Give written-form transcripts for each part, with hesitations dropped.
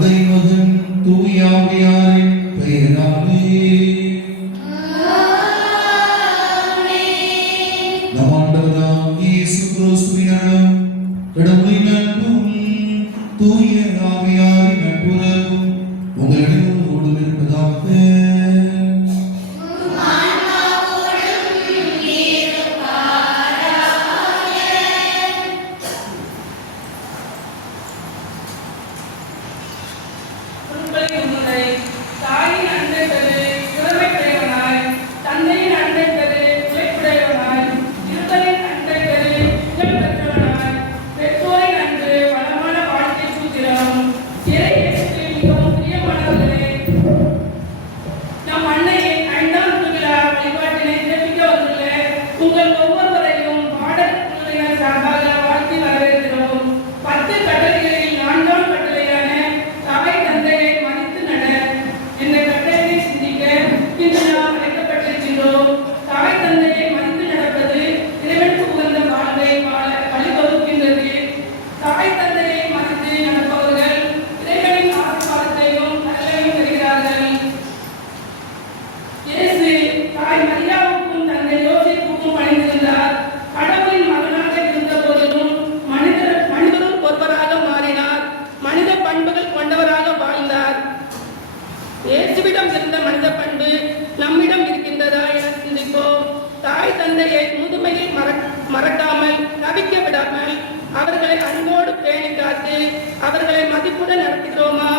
தந்தை மகன் தூய ஆவியாரின் பெயராலே நம் ஆண்டவராம் இயேசு கிறிஸ்துவின் கடவுளின் அன்பும் தூய ஆவியாரின் நட்புறவும் உங்களிடமோடு இருப்பதாக. மறக்காமல் தவிக்க விடாமல் அவர்களை அன்போடு பேணி காத்து அவர்களை மதிப்புடன் நடத்துகிறோமா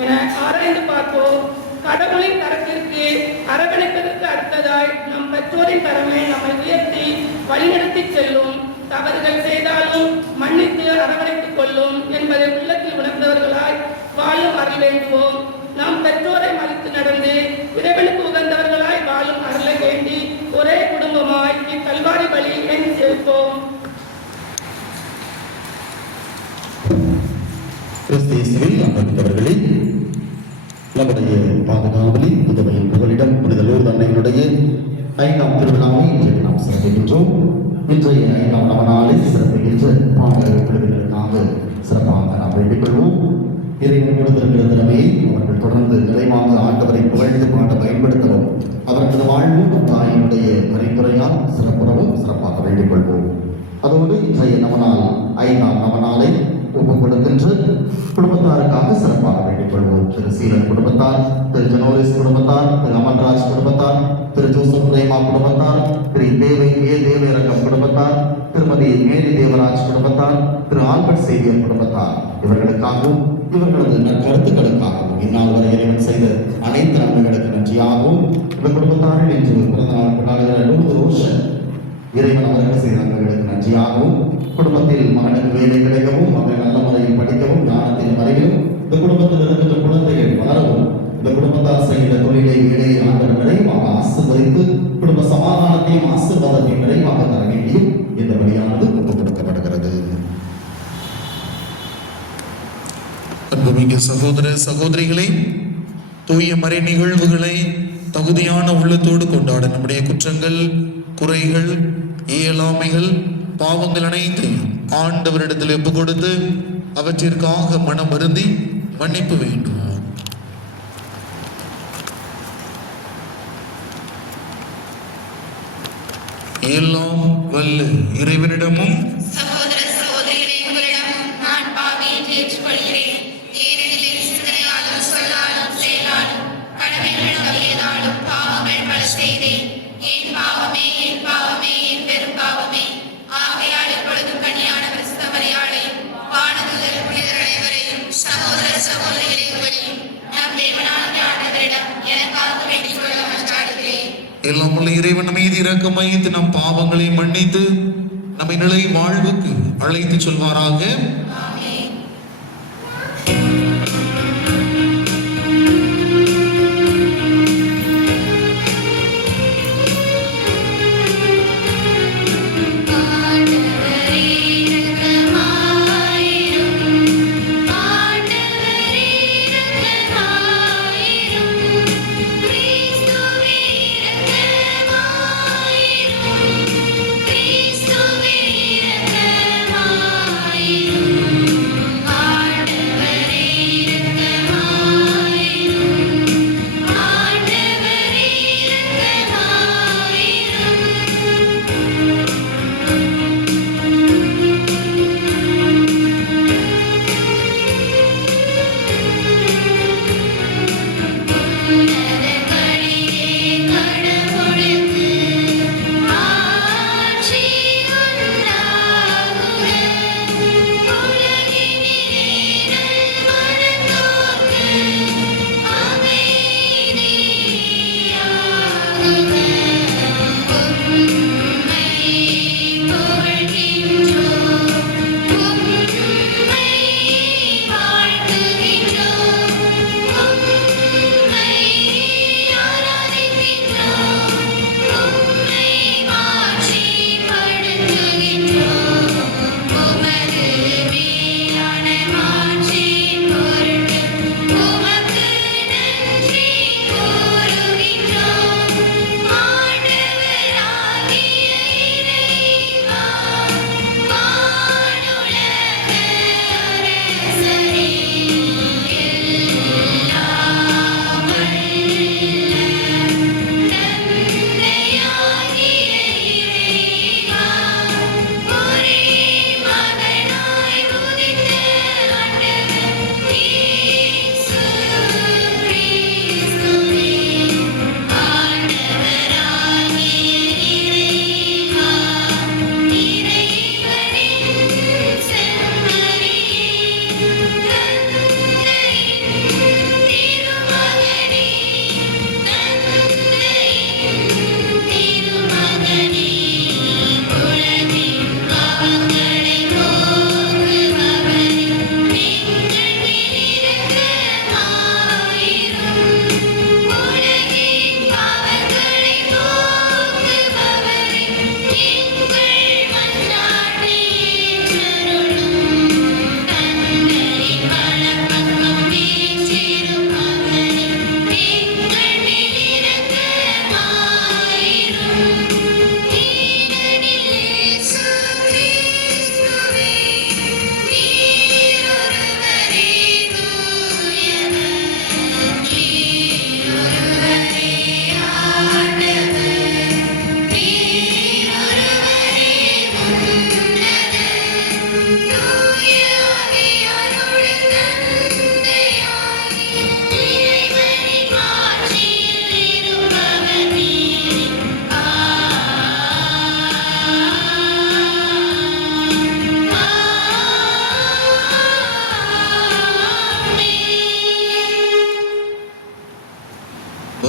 என ஆராய்ந்து பார்ப்போம். கடவுளின் தரத்திற்கு அரவணைப்பதற்கு அடுத்ததாய் நம் பெற்றோரின் தரமை நம்மை உயர்த்தி வழிநடத்தி செல்லும். தவறுகள் செய்தாலும் மன்னித்து அரவணைத்துக் கொள்ளும் என்பதை உள்ளத்தில் உணர்ந்தவர்களாய் வாழும் அருள் வேண்டுவோம். நாம் பெற்றோரை மதித்து நடந்து இறைவனுக்கு உகந்தவர்களாய் வாழும் அருளை வேண்டி ஒரே குடும்பமாய் இக்கல்வாரி வழியில் எண் சேர்ப்போம். அன்பர்களே, நம்முடைய பாதுகாவலில் புதுமையின் புகலிடம் புனிதலூர் அன்னையினுடைய 5ஆம் திருவிழாவை இன்றைய நாம் சிறப்பிக்கின்றோம். இன்றைய 5ஆம் நவநாளை சிறப்பிக்கின்ற பாடல் குழுவினருக்காக சிறப்பாக நாம் வேண்டிக் கொள்வோம். இறைவன் கொடுத்திருக்கிற திறமையை அவர்கள் தொடர்ந்து நிறைவாக ஆண்டவரை புகழ்ந்து பாட பயன்படுத்தவும் அவர்களது வாழ்வும் தாயினுடைய பரிந்துரையால் சிறப்புறவும் சிறப்பாக வேண்டிக் கொள்வோம். அதோடு இன்றைய நவநாள் 5ஆம் நவநாளை ஒப்புக் கொடுக்கின்ற குடும்பத்தாருக்காக சிறப்பாக வேண்டிக் கொள்வோம். திரு சீலன் குடும்பத்தார், திரு ஜனோரிஸ் குடும்பத்தார், திரு அமன்ராஜ் குடும்பத்தார், திரு ஜோசப் பிரேமா குடும்பத்தார், திரு தேவேரகம் குடும்பத்தார், திருமதி மேரி தேவராஜ் குடும்பத்தார், திரு ஆல்பர்ட் சேவியர் குடும்பத்தார், இவர்களுக்காகவும் இவர்களது கருத்துக்களுக்காகவும் இந்நாள் வரை இறைவன் செய்த அனைத்து நன்மைகளுக்கு நன்றியாகவும் இவர் குடும்பத்தாரில் இன்று பிறந்த நாள் கொண்டாடுகிற 100 ரோஷன் இறைவன் அவர்கள் செய்த நன்மைகளுக்கு நன்றியாகவும் குடும்பத்தில் மகனுக்கு வேலை கிடைக்கவும் மகன் நல்ல முறையில் படிக்கவும் ஞானத்தின் வரையிலும் இந்த குடும்பத்தில் இருக்கின்ற குழந்தைகள் வளரவும் இந்த குடும்பத்தார் செய்கிற தொழிலை வேலையை ஆண்டவர் நிறைவாக ஆசீர்வதித்து குடும்ப சமாதானத்தையும் ஆசீர்வாதத்தையும் நிறைவாக தர வேண்டியும் இந்த வழியானது ஒப்புக் கொடுக்கப்படுகிறது. அன்புமிகு சகோதர சகோதரிகளை, தூய மறை நிகழ்வுகளை தகுதியான உள்ளத்தோடு கொண்டாட நம்முடைய குற்றங்கள், குறைகள், இயலாமைகள், பாவங்கள் அனைத்து ஆண்டவரிடத்தில் ஒப்புக் கொடுத்து அவற்றிற்காக மனம் வருந்தி மன்னிப்பு வேண்டும். எல்லாம் வல்ல இறைவனிடமும் எல்லாம் உள்ள இறைவன் மீது இரக்கம் வைத்து நம் பாவங்களை மன்னித்து நம்மை நிலை வாழ்வுக்கு அழைத்து சொல்வாராக.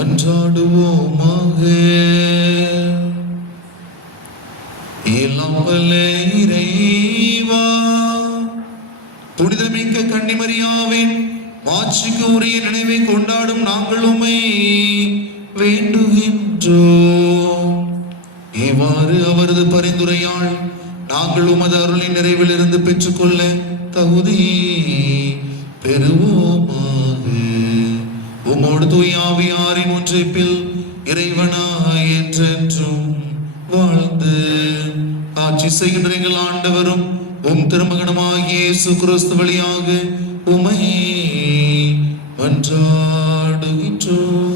மன்றாடுவோமாக. எல்லாம் வல்ல இறைவா, புனிதமிக்க கன்னிமரியாவின் மாட்சிக்கு உரிய நினைவை கொண்டாடும் நாங்கள் உம்மை வேண்டுகின்றோம். இவ்வாறு அவரது பரிந்துரையால் நாங்கள் உமது அருளின் நிறைவில் இருந்து பெற்றுக்கொள்ள தகுதி பெறுவோமாக. உமோடு தூய ஆவியாரின் ஒன்றிப்பில் இறைவனா என்றென்றும் வாழ்ந்து ஆட்சி செய்கின்ற எங்கள் ஆண்டவரும் உம் திருமகனுமாகிய இயேசு கிறிஸ்து வழியாக உம்மை மன்றாடுகின்றோம்.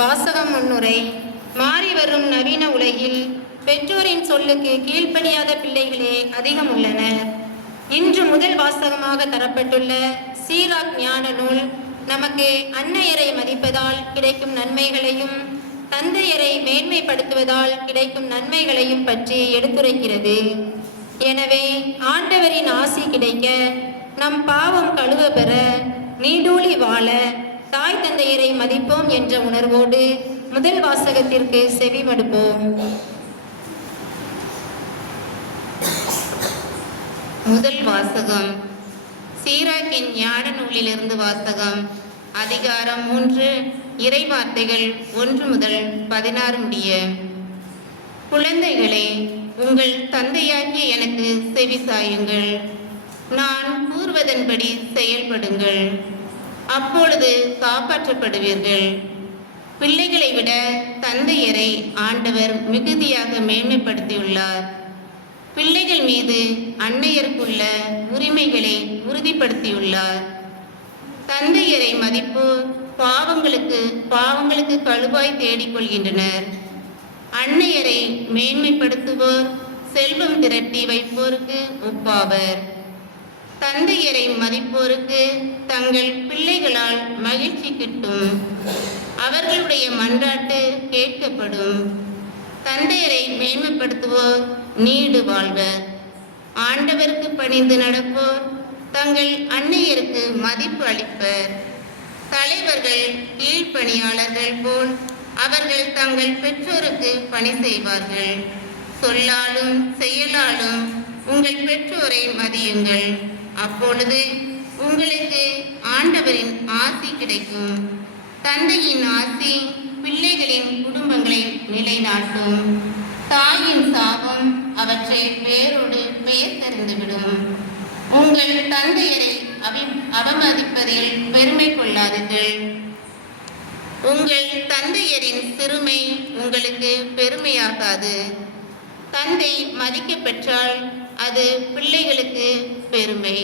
வாசகம் முன்னுரை. மாறி வரும் நவீன உலகில் பெற்றோரின் சொல்லுக்கு கீழ்ப்படியாத பிள்ளைகளே அதிகம் உள்ளனர். இன்று முதல் வாசகமாக தரப்பட்டுள்ள சீராக் ஞான நூல் நமக்கு அன்னையரை மதிப்பதால் கிடைக்கும் நன்மைகளையும் தந்தையரை மேன்மைப்படுத்துவதால் கிடைக்கும் நன்மைகளையும் பற்றி எடுத்துரைக்கிறது. எனவே ஆண்டவரின் ஆசி கிடைக்க, நம் பாவம் கழுவ பெற, நீடூழி வாழ தாய் தந்தையரை மதிப்போம் என்ற உணர்வோடு முதல் வாசகத்திற்கு செவிமடுப்போம். முதல் வாசகம் சீராக்கின் ஞான நூலிலிருந்து வாசகம். அதிகாரம் 3, இறைவார்த்தைகள் 1 முதல் 16 முடிய. குழந்தைகளே, உங்கள் தந்தையாகிய எனக்கு செவி சாயுங்கள், நான் கூறுவதன்படி செயல்படுங்கள், அப்பொழுது காப்பாற்றப்படுவீர்கள். பிள்ளைகளை விட தந்தையரை ஆண்டவர் மிகுதியாக மேன்மைப்படுத்தியுள்ளார். பிள்ளைகள் மீது அன்னையருக்குள்ள உரிமைகளை உறுதிப்படுத்தியுள்ளார். தந்தையரை மதிப்போர் பாவங்களுக்கு கழுவாய் தேடிக்கொள்கின்றனர். அன்னையரை மேன்மைப்படுத்துவோர் செல்வம் திரட்டி வைப்போருக்கு ஒப்பாவர். தந்தையரை மதிப்போருக்கு தங்கள் பிள்ளைகளால் மகிழ்ச்சி கிட்டும், அவர்களுடைய மன்றாட்டு கேட்கப்படும். தந்தையரை மேன்மைப்படுத்துவோர் நீடு வாழ்வர். ஆண்டவருக்கு பணிந்து நடப்போர் தங்கள் அன்னையருக்கு மதிப்பு அளிப்பர். தலைவர்கள் கீழ்ப்பணியாளர்கள் போல் அவர்கள் தங்கள் பெற்றோருக்கு பணி செய்வார்கள். சொல்லாலும் செயலாலும் உங்கள் பெற்றோரை மதியுங்கள், அப்பொழுது உங்களுக்கு ஆண்டவரின் ஆசி கிடைக்கும். தந்தையின் ஆசி பிள்ளைகளின் குடும்பங்களை நிலைநாட்டும். தாயின் சாபம் அவற்றை வேரோடு பெயர் தெரிந்துவிடும். உங்கள் தந்தையரை அவமதிப்பதில் பெருமை கொள்ளாதீர்கள். உங்கள் தந்தையரின் சிறுமை உங்களுக்கு பெருமையாகாது. தந்தை மதிக்கப்பெற்றால் அது பிள்ளைகளுக்கு பெருமை.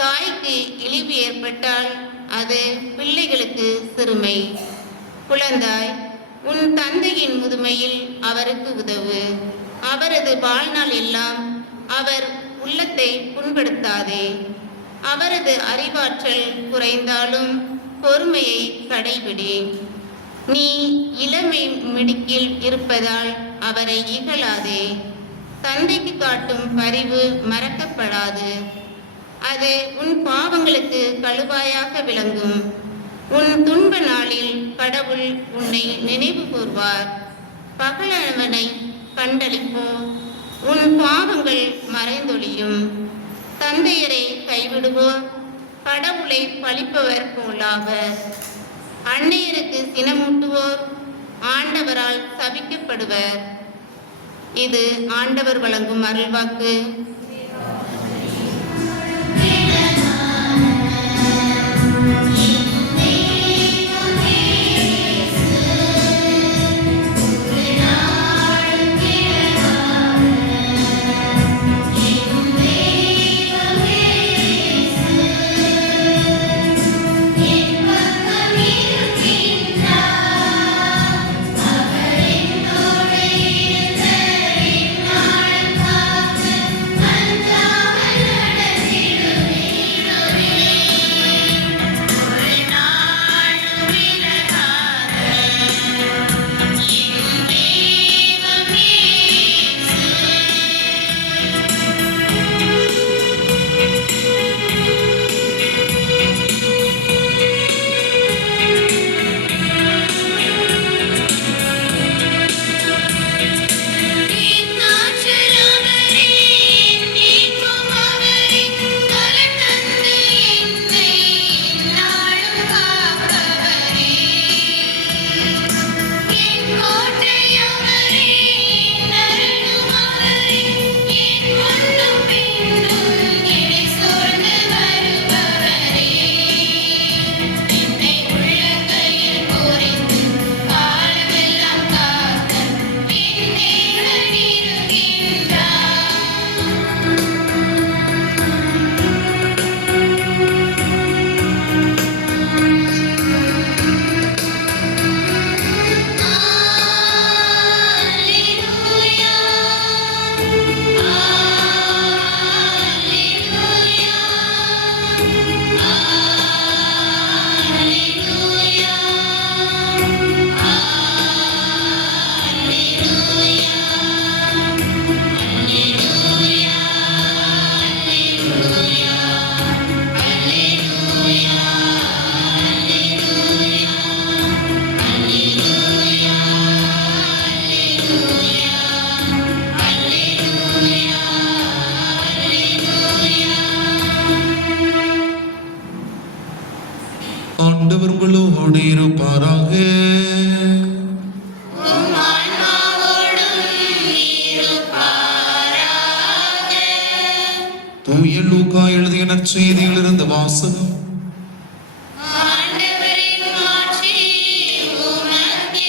தாய்க்கு இழிவு ஏற்பட்டால் அது பிள்ளைகளுக்கு சிறுமை. குழந்தாய், உன் தந்தையின் முதுமையில் அவருக்கு உதவு. அவரது வாழ்நாள் எல்லாம் அவர் உள்ளத்தை புண்படுத்தாதே. அவரது அறிவாற்றல் குறைந்தாலும் பொறுமையை கடைபிடி. நீ இளமை மிடுக்கில் இருப்பதால் அவரை இகழாதே. தந்தைக்கு காட்டும் பரிவு மறக்கப்படாது. அது உன் பாவங்களுக்கு கழுவாயாக விளங்கும். உன் துன்ப நாளில் கடவுள் உன்னை நினைவு கூர்வார். பகலவனை கண்டளிப்போ, உன் பாவங்கள் மறைந்தொழியும். தந்தையரை கைவிடுவோர் கடவுளை பழிப்பவர் போலாவர். அன்னையருக்கு சினமூட்டுவோர் ஆண்டவரால் சபிக்கப்படுவர். இது ஆண்டவர் வழங்கும் அருள்வாக்கு. I தூய லூக்கா எழுதிய நற்செய்தியிலிருந்து வாசகம். ஆண்டவரின் மாட்சி உமக்கே.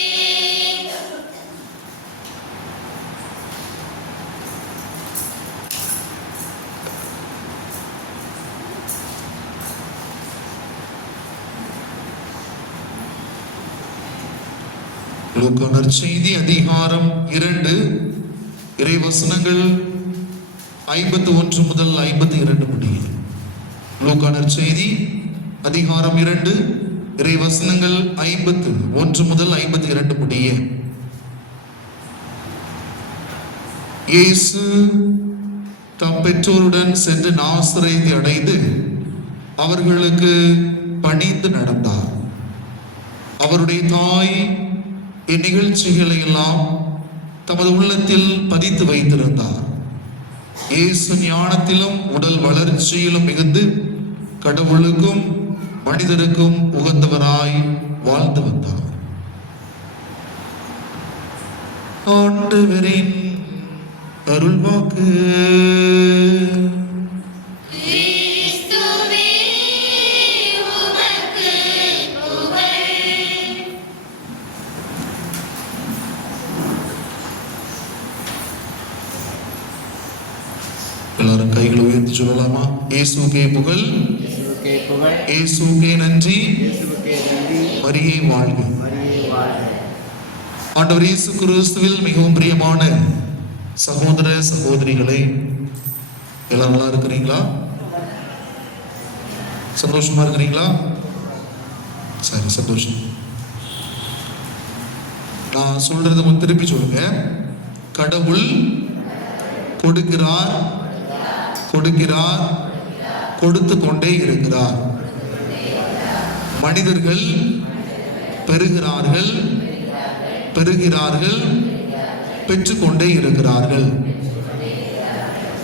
லூக்கா நற்செய்தி அதிகாரம் 2 இறைவசனங்கள் 51 முதல் 52 முடிய. லூக்கா நற்செய்தி அதிகாரம் 2 இறைவசனங்கள் 51 முதல் 52 முடிய. இயேசு தம் பெற்றோருடன் சென்று நாசரேத்தை அடைந்து அவர்களுக்கு பணிந்து நடந்தார். அவருடைய தாய் இந்நிகழ்ச்சிகளை எல்லாம் தமது உள்ளத்தில் பதித்து வைத்திருந்தார். இயேசு ஞானத்திலும் உடல் வளர்ச்சியிலும் மிகுந்து கடவுளுக்கும் மனிதருக்கும் உகந்தவராய் வாழ்ந்து வந்தார். ஆண்டவரின் அருள்வாக்கு. கிறிஸ்துவே உமக்கு புகழ். எல்லாரும் கைகளை உயர்த்தி சொல்லலாமா? இயேசுவுக்கே புகழ், இயேசுவுக்கே நன்றி, மரியே வாழ்க. ஆண்டவர் இயேசு கிறிஸ்துவில் மிகவும் பிரியமான சகோதர சகோதரிகளே, எல்லாரும் நல்லா இருக்கிறீங்களா? சந்தோஷமா இருக்கிறீங்களா? சரி, சந்தோஷம். நான் சொல்றது திருப்பி சொல்லுங்க. கடவுள் கொடுக்கிறார், கொடுக்கிறார், கொடுத்து கொண்டே இருக்கிறார். மனிதர்கள் பெறுகிறார்கள், பெறுகிறார்கள், பெற்றுக்கொண்டே இருக்கிறார்கள்.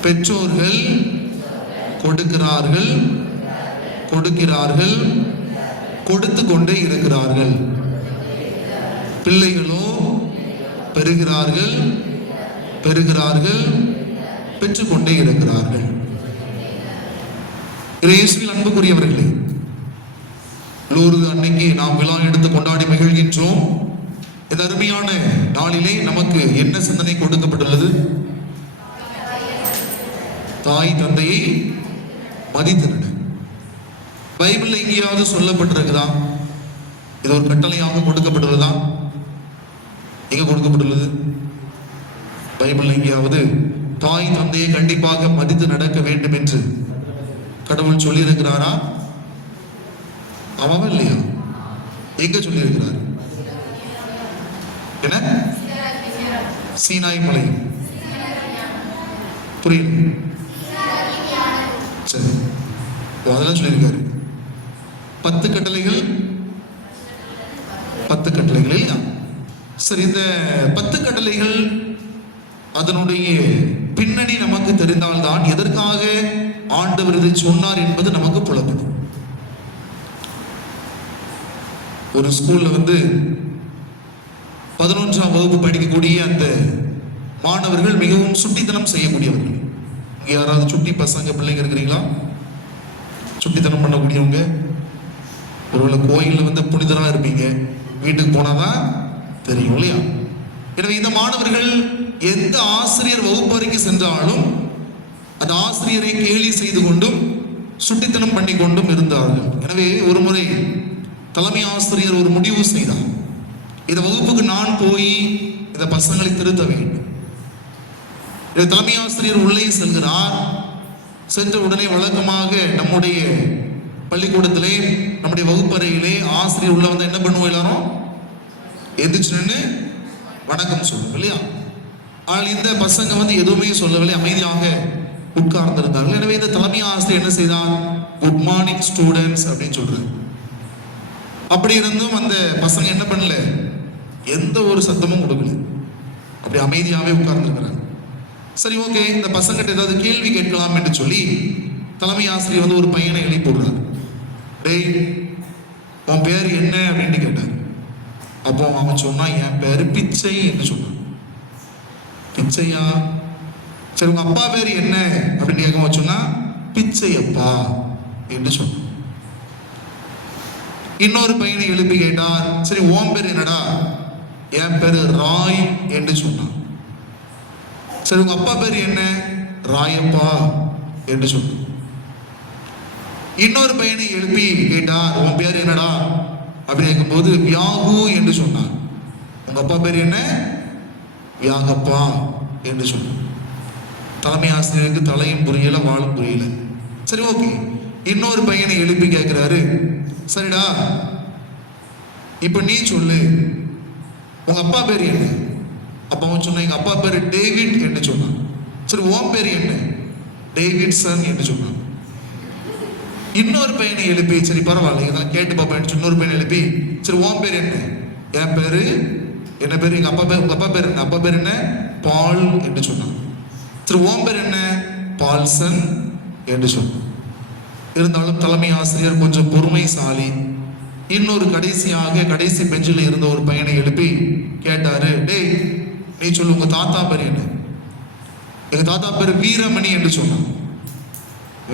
பெற்றோர்கள் கொடுக்கிறார்கள், கொடுக்கிறார்கள், கொடுத்து கொண்டே இருக்கிறார்கள். பிள்ளைகளோ பெறுகிறார்கள், பெறுகிறார்கள், பெற்றுக்கொண்டே இருக்கிறார்கள். இயேசுவில் அன்புக்குரியவர்களே, லூர்து அன்னைக்கு நாம் விழா எடுத்து கொண்டாடி மகிழ்கின்றோம். இந்த அருமையான நாளிலே நமக்கு என்ன சிந்தனை கொடுக்கப்பட்டுள்ளது? தாய் தந்தையை மதித்திருட. பைபிள்ல எங்கேயாவது சொல்லப்பட்டிருக்குதா? இது ஒரு கட்டளையாக கொடுக்கப்பட்டுள்ளதா? எங்க கொடுக்கப்பட்டுள்ளது? பைபிள் எங்கேயாவது தாய் தந்தையை கண்டிப்பாக மதித்து நடக்க வேண்டும் என்று கடவுள் சொல்லி இருக்கிறாரா? ஆமாவா இல்லையா? எங்க சொல்லி இருக்கிறார்? என்ன? சீனாய் மலை. புரியுது? சரி, அதெல்லாம் சொல்லியிருக்காரு. 10 கட்டளைகள், 10 கட்டளைகள் இல்லையா? சரி, இந்த 10 கட்டளைகள் அதனுடைய பின்னணி நமக்கு தெரிந்தால்தான் எதற்காக ஆண்டவர் இதை சொன்னார் என்பது நமக்கு புலப்படும். ஒரு ஸ்கூல்ல 11ஆம் வகுப்பு படிக்கக்கூடிய அந்த மாணவர்கள் மிகவும் சுட்டித்தனம் செய்யக்கூடியவர்கள். இங்க யாராவது சுட்டி பசங்க பிள்ளைங்க இருக்கிறீங்களா? சுட்டித்தனம் பண்ணக்கூடியவங்க? ஒருவேளை கோயில்ல புனிதரா இருப்பீங்க, வீட்டுக்கு போனாதான் தெரியும் இல்லையா? எனவே இந்த மாணவர்கள் எந்த ஆசிரியர் வகுப்பறைக்கு சென்றாலும் அந்த ஆசிரியரை கேலி செய்து கொண்டும் சுட்டித்தனம் பண்ணி கொண்டும் இருந்தார்கள். எனவே ஒரு முறை தலைமை ஆசிரியர் ஒரு முடிவு செய்தார். இந்த வகுப்புக்கு நான் போய் இந்த பசங்களை திருத்த வேண்டும். தலைமை ஆசிரியர் உள்ளே செல்கிறார். சென்ற உடனே வழக்கமாக நம்முடைய பள்ளிக்கூடத்திலே, நம்முடைய வகுப்பறையிலே ஆசிரியர் உள்ள என்ன பண்ணுவோம்? எல்லாரும் எந்திரிச்சு நின்று வணக்கம் சொல்லுவோம் இல்லையா? ஆனால் இந்த பசங்க எதுவுமே சொல்லவில்லை, அமைதியாக உட்கார்ந்திருந்தார்கள். எனவே இந்த தலைமை ஆசிரியர் என்ன செய்தார்? குட் மார்னிங் ஸ்டூடெண்ட்ஸ் அப்படின்னு சொல்றாரு. அப்படி இருந்தும் அந்த பசங்க என்ன பண்ணல? எந்த ஒரு சத்தமும் கொடுக்கல, அப்படி அமைதியாவே உட்கார்ந்துருக்கிறாங்க. சரி, ஓகே, இந்த பசங்கிட்ட ஏதாவது கேள்வி கேட்கலாம் என்று சொல்லி தலைமை ஆசிரியர் ஒரு பையனை எழுப்பி போடுறார். டேய், உன் பேர் என்ன அப்படின்னு கேட்டார். அப்போ அவன் சொன்னா, என் பேரு பிச்சை என்று சொன்னான். பிச்சையா? சரி, உங்க அப்பா பேர் என்ன அப்படின்னு கேட்க சொன்னா, பிச்சையப்பா என்று சொன்னான். இன்னொரு பையனை எழுப்பி கேட்டார், சரி உன் பேர் என்னடா? என் பேரு ராய் என்று சொன்னான். சரி உங்க அப்பா பேர் என்ன? ராயப்பா என்று சொன்னான். இன்னொரு பையனை எழுப்பி கேட்டார், உன் பேர் என்னடா அப்படி கேட்கும்போது வியாகு என்று சொன்னார். உங்க அப்பா பேர் என்ன? வியாகப்பா என்று சொன்னார். தலைமை ஆசிரியருக்கு தலையும் புரியல, வாழும் புரியல. சரி ஓகே, இன்னொரு பையனை எழுப்பி கேட்கிறாரு, சரிடா இப்ப நீ சொல்லு உங்க அப்பா பேர் என்ன? அப்ப அவன் சொன்ன, எங்க அப்பா பேரு டேவிட் என்று சொன்னான். சரி உன் பேர் என்ன? டேவிட்சன் என்று சொன்னான். இன்னொரு பையனை எழுப்பி, சரி பரவாயில்ல இதெல்லாம் கேட்டு பாப்பேன். இன்னொரு பையனை எழுப்பி, சரி உன் பேர் என்ன? என் பேரு என்ன பேரு? எங்க அப்பா பேர். உங்க அப்பா பேர் என்ன? அப்பா பேர் என்ன? பால் என்று சொன்னான். சரி உன் பேர் என்ன? பால்சன் என்று சொன்னான். இருந்தாலும் தலைமை ஆசிரியர் கொஞ்சம் பொறுமைசாலி. இன்னொரு கடைசி பெஞ்சில் இருந்த ஒரு பையனை எழுப்பி கேட்டாரு, டேய் நீ சொல்லு உங்க தாத்தா பேர் என்ன? எங்க தாத்தா பேர் வீரமணி என்று சொன்னான்.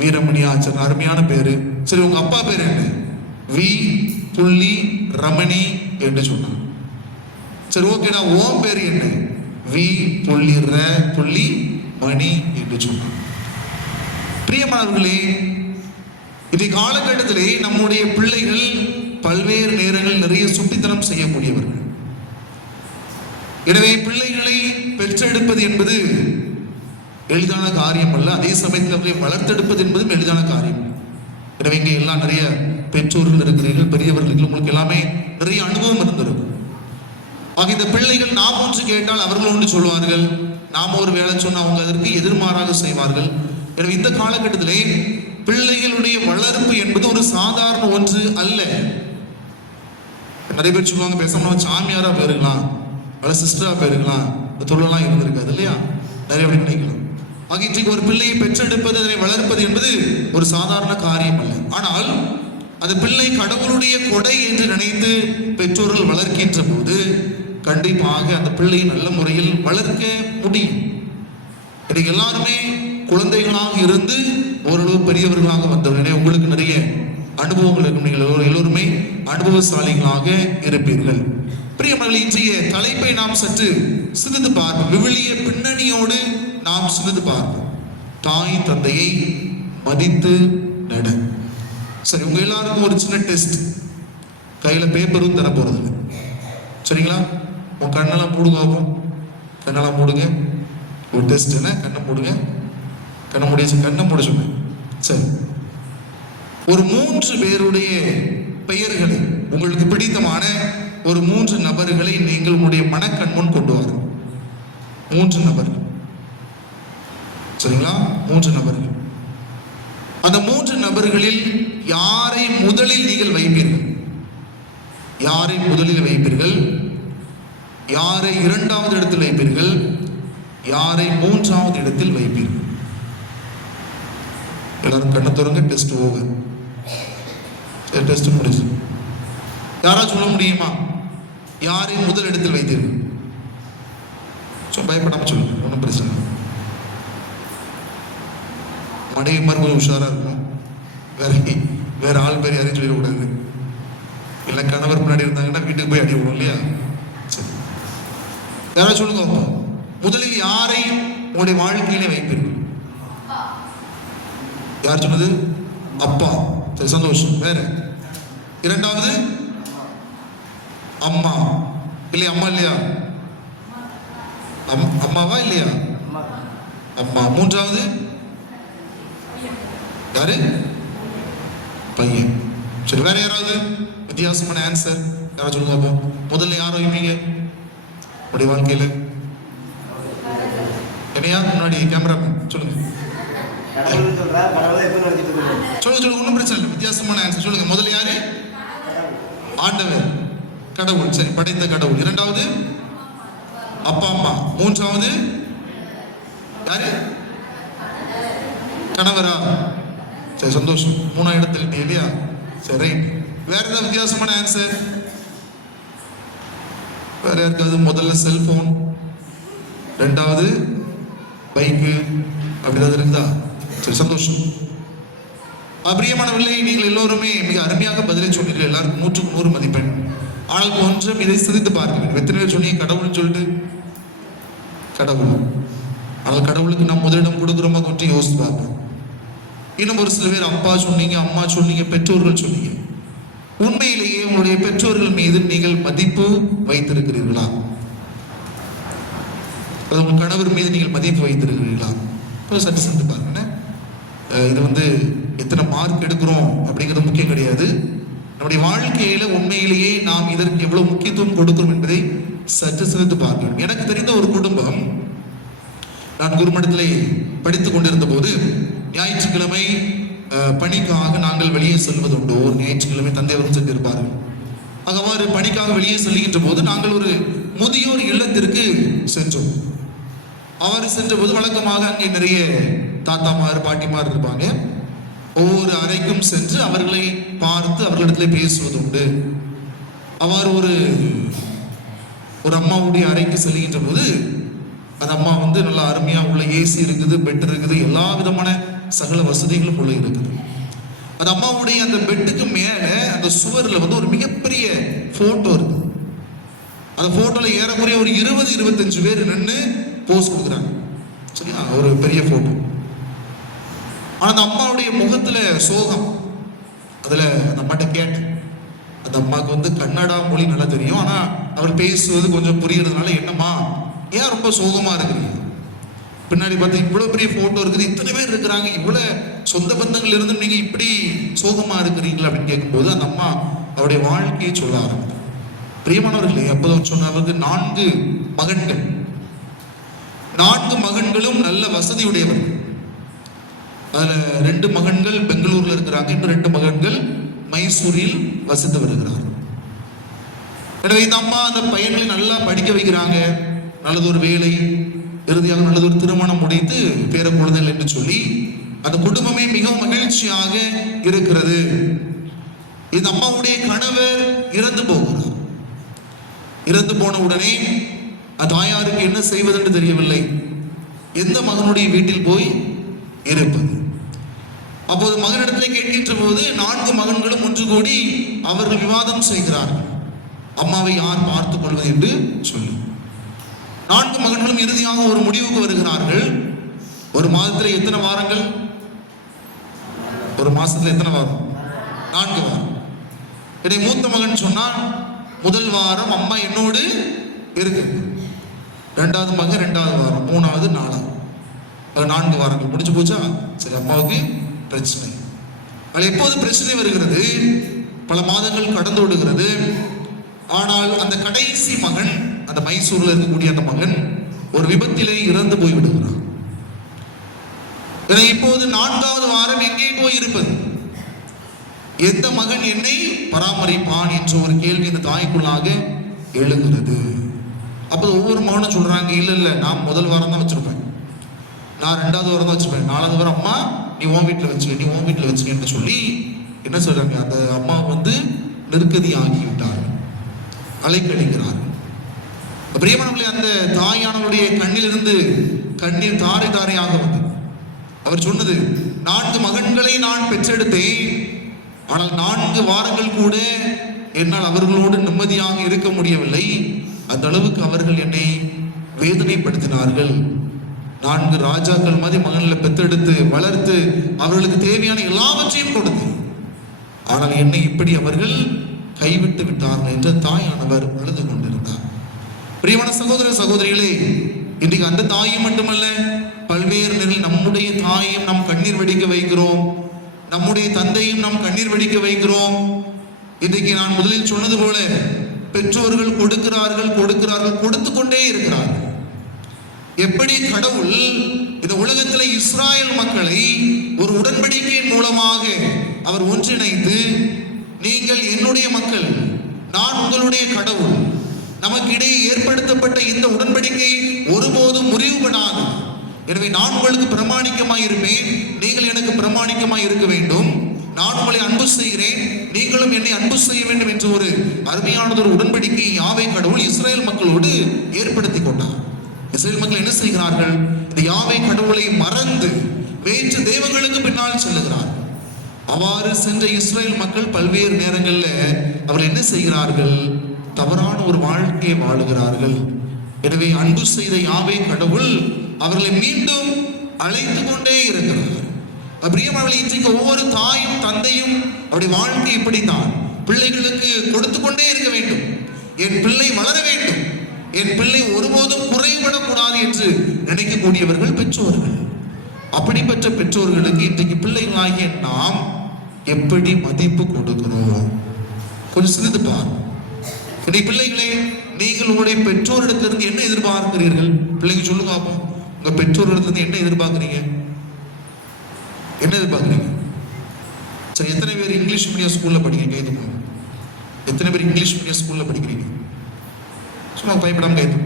வீரமணியா? சரி அருமையான பேரு. சரி உங்க அப்பா பேர் என்ன? வி புள்ளி ரமணி என்று சொன்னான். சரி ஓகேடா உன் பேர் என்ன? வி புள்ளி ர புள்ளி மணி என்று சொன்னான். பிரியமானவர்களே, இந்த காலகட்டத்திலே நம்முடைய பிள்ளைகள் பல்வேறு நேரங்கள் நிறைய சுட்டித்தனம் செய்யக்கூடியவர்கள். எனவே பிள்ளைகளை பெற்றெடுப்பது என்பது எளிதான காரியம் அல்ல. அதே சமயத்தில் வளர்த்தெடுப்பது என்பதும் எளிதான காரியம். எனவே இங்கே எல்லாம் நிறைய பெற்றோர்கள் இருக்கிறீர்கள், பெரியவர்கள், உங்களுக்கு எல்லாமே நிறைய அனுபவம் இருந்திருக்கும். ஆக இந்த பிள்ளைகள் நாம் ஒன்று கேட்டால் அவர்கள் ஒன்று சொல்வார்கள், நாம் ஒரு வேலை சொன்னால் அவங்க அதற்கு எதிர்மாறாக செய்வார்கள். எனவே இந்த காலகட்டத்திலே பிள்ளைகளுடைய வளர்ப்பு என்பது ஒரு சாதாரண ஒன்று அல்ல. நிறைய பேர் சொல்லுவாங்க, பேசாம சாமியாரா போயிருக்கலாம், அல்ல சிஸ்டரா போயிருக்கலாம், இந்த தொழிலாம் இருந்திருக்காது இல்லையா? நிறைய அப்படி நினைக்கலாம். ஆக இன்றைக்கு ஒரு பிள்ளையை பெற்றெடுப்பது, அதனை வளர்ப்பது என்பது ஒரு சாதாரண காரியம் அல்ல. ஆனால் அந்த பிள்ளை கடவுளுடைய கொடை என்று நினைத்து பெற்றோர்கள் வளர்க்கின்ற போது கண்டிப்பாக அந்த பிள்ளையை நல்ல முறையில் வளர்க்க முடியும். இன்னைக்கு எல்லாருமே குழந்தைகளாக இருந்து ஓரளவு பெரியவர்களாக வந்தவர்கள். உங்களுக்கு நிறைய அனுபவங்கள் இருக்கும். நீங்கள் எல்லோருமே அனுபவசாலிகளாக இருப்பீர்கள். பிரியமர்களே, இன்றைய தலைப்பை நாம் சற்று சிந்தித்து பார்ப்போம். விவிலிய பின்னணியோடு நாம் சிந்தித்து பார்ப்போம். தாய் தந்தையை மதித்து நட. சரி, உங்க எல்லாருக்கும் ஒரு சின்ன டெஸ்ட். கையில பேப்பரும் தர போறது இல்லை, சரிங்களா? உன் கண்ணெல்லாம் மூடுங்க, பார்ப்போம். கண்ணெல்லாம் மூடுங்க. ஒரு டெஸ்ட் என்ன? கண்ணை மூடுங்க. கண்ணை முடிச்சு, கண்ணை மூட சொன்னேன். சரி, ஒரு 3 பேருடைய பெயர்களை, உங்களுக்கு பிடித்தமான ஒரு 3 நபர்களை நீங்கள் உங்களுடைய மனக்கண் முன் கொண்டு வர. 3 நபர்கள், சரிங்களா? 3 நபர்கள். அந்த 3 நபர்களில் யாரை முதலில் நீங்கள் வைப்பீர்கள்? யாரை முதலில் வைப்பீர்கள்? யாரை 2வது இடத்தில் வைப்பீர்கள்? யாரை 3வது இடத்தில் வைப்பீர்கள்? எல்லாரும் கண்ணை திறங்க. Test over. டெஸ்ட் முடிச்சு. யாராவது சொல்ல முடியுமா யாரை முதல் இடத்தில் வைத்தீர்கள்? பயப்படாம சொல்லுங்க, ஒன்றும் பிரச்சனை இல்லை. மனைவி மாதிரி கொஞ்சம் உஷாரா இருக்கும். வேற ஆள் பேர் யாரையும் சொல்லிடக்கூடாது. இல்லை கணவர் முன்னாடி இருந்தாங்கன்னா வீட்டுக்கு போய் அடி விடும் இல்லையா? சரி, யாராவது சொல்லுங்க. முதலில் யாரை உங்களுடைய வாழ்க்கையிலே வைப்பீர்கள்? யார் சொன்னது? அப்பா. சரி, சந்தோஷம். வேற? 2வது அம்மா. இல்லையா? அம்மா இல்லையா? அம்மாவா இல்லையா? அம்மா. 3வது யாரு? பையன். சரி, வேற யாராவது வித்தியாசமான ஆன்சர் யாராவது சொல்லுங்க பார்ப்போம். முதல்ல யார் வைப்பீங்க உடைய வாழ்க்கையில? என்னையா? முன்னாடி கேமராமேன் சொல்லுங்க. சொல்லுங்க, ஒன்றும் பிரச்சனை இல்லை. வித்தியாசமான ஆன்சர் சொல்லுங்க. முதல்ல யாரு? ஆண்டவர், கடவுள். சரி, படைத்த கடவுள். 2வது அப்பா அம்மா. 3வது யாரு? கணவரா? சரி, சந்தோஷம். 3ஆம் இடத்துல இல்லையா? சரி, ரைட். வேற ஏதாவது வித்தியாசமான ஆன்சர்? வேற யாருக்காவது? முதல்ல செல்போன், 2வது பைக்கு, அப்படி ஏதாவது இருக்குதா? சரி, சந்தோஷம். பிரியமானவர்களே, நீங்கள் எல்லோருமே மிக அருமையாக பதிலை சொன்னீர்கள். எல்லாருக்கும் 100க்கு 100 மதிப்பெண். ஆனால் கொஞ்சம் இதை சிரித்து பார்க்க வேண்டும். எத்தனை பேர் சொன்னீங்க கடவுள்னு சொல்லிட்டு? கடவுள். ஆனால் கடவுளுக்கு நாம் முதலிடம் கொடுக்குறோமா கொஞ்சம் யோசித்து பார்ப்போம். இன்னும் ஒரு சில பேர் அப்பா சொன்னீங்க, அம்மா சொன்னீங்க, பெற்றோர்கள் சொன்னீங்க. உண்மையிலேயே உங்களுடைய பெற்றோர்கள் மீது நீங்கள் மதிப்பு வைத்திருக்கிறீர்களா? உங்கள் கணவர் மீது நீங்கள் மதிப்பு வைத்திருக்கிறீர்களா? சற்று சிந்தித்து பாருங்க. இது எத்தனை மார்க் எடுக்கிறோம் அப்படிங்கிறது முக்கியம் கிடையாது. நம்முடைய வாழ்க்கையில உண்மையிலேயே நாம் இதற்கு எவ்வளவு முக்கியத்துவம் கொடுக்கிறோம் என்பதை சற்று சிந்தித்து பார்க்கணும். எனக்கு தெரிந்த ஒரு குடும்பம், நான் குருமடத்திலே படித்துக் கொண்டிருந்த போது ஞாயிற்றுக்கிழமை பணிக்காக நாங்கள் வெளியே செல்வதுண்டு. ஒரு ஞாயிற்றுக்கிழமை தந்தை அவர்கள் சென்றிருப்பார்கள். அவ்வாறு பணிக்காக வெளியே செல்கின்ற போது நாங்கள் ஒரு முதியோர் இல்லத்திற்கு சென்றோம். அவ்வாறு சென்ற போது வழக்கமாக அங்கே நிறைய தாத்தாமார் பாட்டிமார் இருப்பாங்க. ஒவ்வொரு அறைக்கும் சென்று அவர்களை பார்த்து அவர்களிடத்துல பேசுவது உண்டு. அவ்வாறு ஒரு அம்மாவுடைய அறைக்கு செல்கின்ற போது அந்த அம்மா நல்லா அருமையா உள்ள ஏசி இருக்குது, பெட் இருக்குது, எல்லா விதமான சகல வசதிகளும் உள்ள இருக்குது. அந்த அம்மாவுடைய அந்த பெட்டுக்கு மேல அந்த சுவர்ல ஒரு மிகப்பெரிய போட்டோ இருக்கு. அந்த போட்டோல ஏறக்குறைய ஒரு 20-25 பேர் நின்று போஸ் கொடுக்குறாங்க. சரியா, ஒரு பெரிய போட்டோ. ஆனா அந்த அம்மாவுடைய முகத்துல சோகம். அதுல அந்த அம்மாட்ட கேட்டேன். அந்த அம்மாவுக்கு கன்னடா மொழி நல்லா தெரியும். ஆனா அவர் பேசுவது கொஞ்சம் புரியறதுனால, என்னம்மா ஏன் ரொம்ப சோகமா இருக்கிறீங்க? பின்னாடி பார்த்து இவ்வளவு பெரிய போட்டோ இருக்குது, இத்தனை பேர் இருக்கிறாங்க, இவ்வளவு சொந்த பந்தங்கள் இருந்து நீங்க இப்படி சோகமா இருக்கிறீங்களா அப்படின்னு கேட்கும்போது அந்த அம்மா அவருடைய வாழ்க்கையை சொல்ல ஆரம்பித்தார். பிரியமானவர்களே, அப்போதான் சொன்ன அவருக்கு 4 மகன்கள். 4 மகன்களும் நல்ல வசதியுடையவர்கள். அதுல 2 மகன்கள் பெங்களூர்ல இருக்கிறாங்க, இன்னும் 2 மகன்கள் மைசூரில் வசித்து வருகிறார்கள். எனவே இந்த அம்மா அந்த பையன்களை நல்லா படிக்க வைக்கிறாங்க. நல்லதொரு வேலை, இறுதியாக நல்லதொரு திருமணம் முடித்து பேர குழந்தைகள் என்று சொல்லி அந்த குடும்பமே மிகவும் மகிழ்ச்சியாக இருக்கிறது. இந்த அம்மாவுடைய கணவர் இறந்து போகிறார். இறந்து போன உடனே தாயாருக்கு என்ன செய்வது என்று தெரியவில்லை. எந்த மகனுடைய வீட்டில் போய் இருப்பது? அப்போது மகனிடத்திலே கேட்கின்ற போது 4 மகன்களும் ஒன்று கூடி அவர்கள் விவாதம் செய்கிறார்கள். அம்மாவை யார் பார்த்துக் கொள்வது என்று சொல்லி 4 மகன்களும் இறுதியாக ஒரு முடிவுக்கு வருகிறார்கள். ஒரு மாதத்தில் எத்தனை வாரங்கள்? ஒரு மாசத்துல எத்தனை வாரம்? 4 வாரம். இதை மூத்த மகன் சொன்னான், முதல் வாரம் அம்மா என்னோடு இருக்கு. 2வது மகன் 2வது வாரம், 3வது 4வது. 4 வாரங்கள் முடிஞ்சு போச்சா? சரி, அம்மாவுக்கு பிரச்சனை. அது எப்போது பிரச்சனை வருகிறது? பல மாதங்கள் கடந்து விடுகிறது. ஆனால் அந்த கடைசி மகன், அந்த மைசூர்ல இருக்கக்கூடிய அந்த மகன் ஒரு விபத்திலே இறந்து போய் விடுகிறார். இப்போது 4வது வாரம் எங்கே போய் இருப்பது? எந்த மகன் என்னை பராமரிப்பான் என்ற ஒரு கேள்வி இந்த தாய்க்குள்ளாக எழுகிறது. அப்போ ஒவ்வொரு மகனும் சொல்றாங்க, இல்ல நான் முதல் வாரம் தான் வச்சிருப்பேன், நான் 2வது வாரம் தான் வச்சிருப்பேன், 4வது வாரம் அம்மா நீ உன் வீட்டில் வச்சுக்க, நீ உன் வீட்டில் வச்சுக்கன்னு சொல்லி என்ன சொல்றாங்க? அந்த அம்மா நெருக்கடி ஆகிவிட்டார், அலைக்கழிக்கிறார். பிரியமானவர்களே, அந்த தாயானவருடைய கண்ணிலிருந்து கண்ணீர் தாரை தாரையாக வந்தது. அவர் சொன்னது, 4 மகன்களை நான் பெற்றெடுத்தேன், ஆனால் 4 வாரங்கள் கூட என்னால் அவர்களோடு நிம்மதியாக இருக்க முடியவில்லை. அந்த அளவுக்கு அவர்கள் என்னை வேதனைப்படுத்தினார்கள். 4 ராஜாக்கள் மாதிரி மகன்களை பெற்றெடுத்து வளர்த்து அவர்களுக்கு தேவையான எல்லாவற்றையும் கொடுத்து, ஆனால் என்னை இப்படி அவர்கள் கைவிட்டு விட்டார்கள் என்று தாயானவர் அழுது கொண்டிருந்தார். பிரியமான சகோதர சகோதரிகளே, இன்றைக்கு அந்த தாயும் மட்டுமல்ல, பல்வேறு நிலையில் நம்முடைய தாயையும் நாம் கண்ணீர் வெடிக்க வைக்கிறோம், நம்முடைய தந்தையும் நாம் கண்ணீர் வெடிக்க வைக்கிறோம். இன்றைக்கு நான் முதலில் சொன்னது போல பெற்றோர்கள் கொடுக்கிறார்கள், கொடுத்து கொண்டே இருக்கிறார்கள். எப்படி கடவுள் இந்த உலகத்தில் இஸ்ராயல் மக்களை ஒரு உடன்படிக்கையின் மூலமாக அவர் ஒன்றிணைத்து, நீங்கள் என்னுடைய மக்கள், நான் உங்களுடைய கடவுள், நமக்கு இடையே ஏற்படுத்தப்பட்ட இந்த உடன்படிக்கை ஒருபோதும் முறிவுபடாது. எனவே நான் உங்களுக்கு பிரமாணிக்கமாய் இருப்பேன், நீங்கள் எனக்கு பிரமாணிக்கமாய் இருக்க வேண்டும். நான் உங்களை அன்பு செய்கிறேன், நீங்களும் என்னை அன்பு செய்ய வேண்டும் என்ற ஒரு அருமையானதொரு உடன்படிக்கை யாவே கடவுள் இஸ்ரேல் மக்களோடு ஏற்படுத்தி கொண்டார். இஸ்ரேல் மக்கள் என்ன செய்கிறார்கள்? இந்த யாவே கடவுளை மறந்து வேற்று தெய்வங்களுக்கு பின்னால் செல்லுகிறார்கள். அவ்வாறு சென்ற இஸ்ரேல் மக்கள் பல்வேறு நேரங்களில் அவர்கள் என்ன செய்கிறார்கள்? தவறான ஒரு வாழ்க்கையை வாழுகிறார்கள். எனவே அன்பு செய்த யாவே கடவுள் அவர்களை மீண்டும் அழைத்து கொண்டே இருக்கிறார். பிரியமானவர்களே, இன்றைக்கு ஒவ்வொரு தாயும் தந்தையும் அவருடைய வாழ்க்கை இப்படித்தான். பிள்ளைகளுக்கு கொடுத்து கொண்டே இருக்க வேண்டும். என் பிள்ளை வளர வேண்டும், என் பிள்ளை ஒருபோதும் குறைபடக்கூடாது என்று நினைக்கக்கூடியவர்கள் பெற்றோர்கள். அப்படிப்பட்ட பெற்றோர்களுக்கு இன்றைக்கு பிள்ளைகளாகிய நாம் எப்படி மதிப்பு கொடுக்கிறோம்? கொஞ்சம் சிந்தித்து பார். இன்னைக்கு பிள்ளைகளே, நீங்கள் உங்களுடைய பெற்றோரிடத்திலிருந்து என்ன எதிர்பார்க்கிறீர்கள்? பிள்ளைங்க சொல்லுங்க பாப்போம், உங்க பெற்றோரிடத்திலிருந்து என்ன எதிர்பார்க்கிறீங்க? என்ன எதிர்பார்க்கிறீங்க? சரி, எத்தனை பேர் இங்கிலீஷ் மீடியம் ஸ்கூல்ல படிக்கிறீங்க? கைதுங்க. எத்தனை பேர் இங்கிலீஷ் மீடியம் ஸ்கூல்ல படிக்கிறீங்க? சும்மா பயப்படாம கைதுங்க.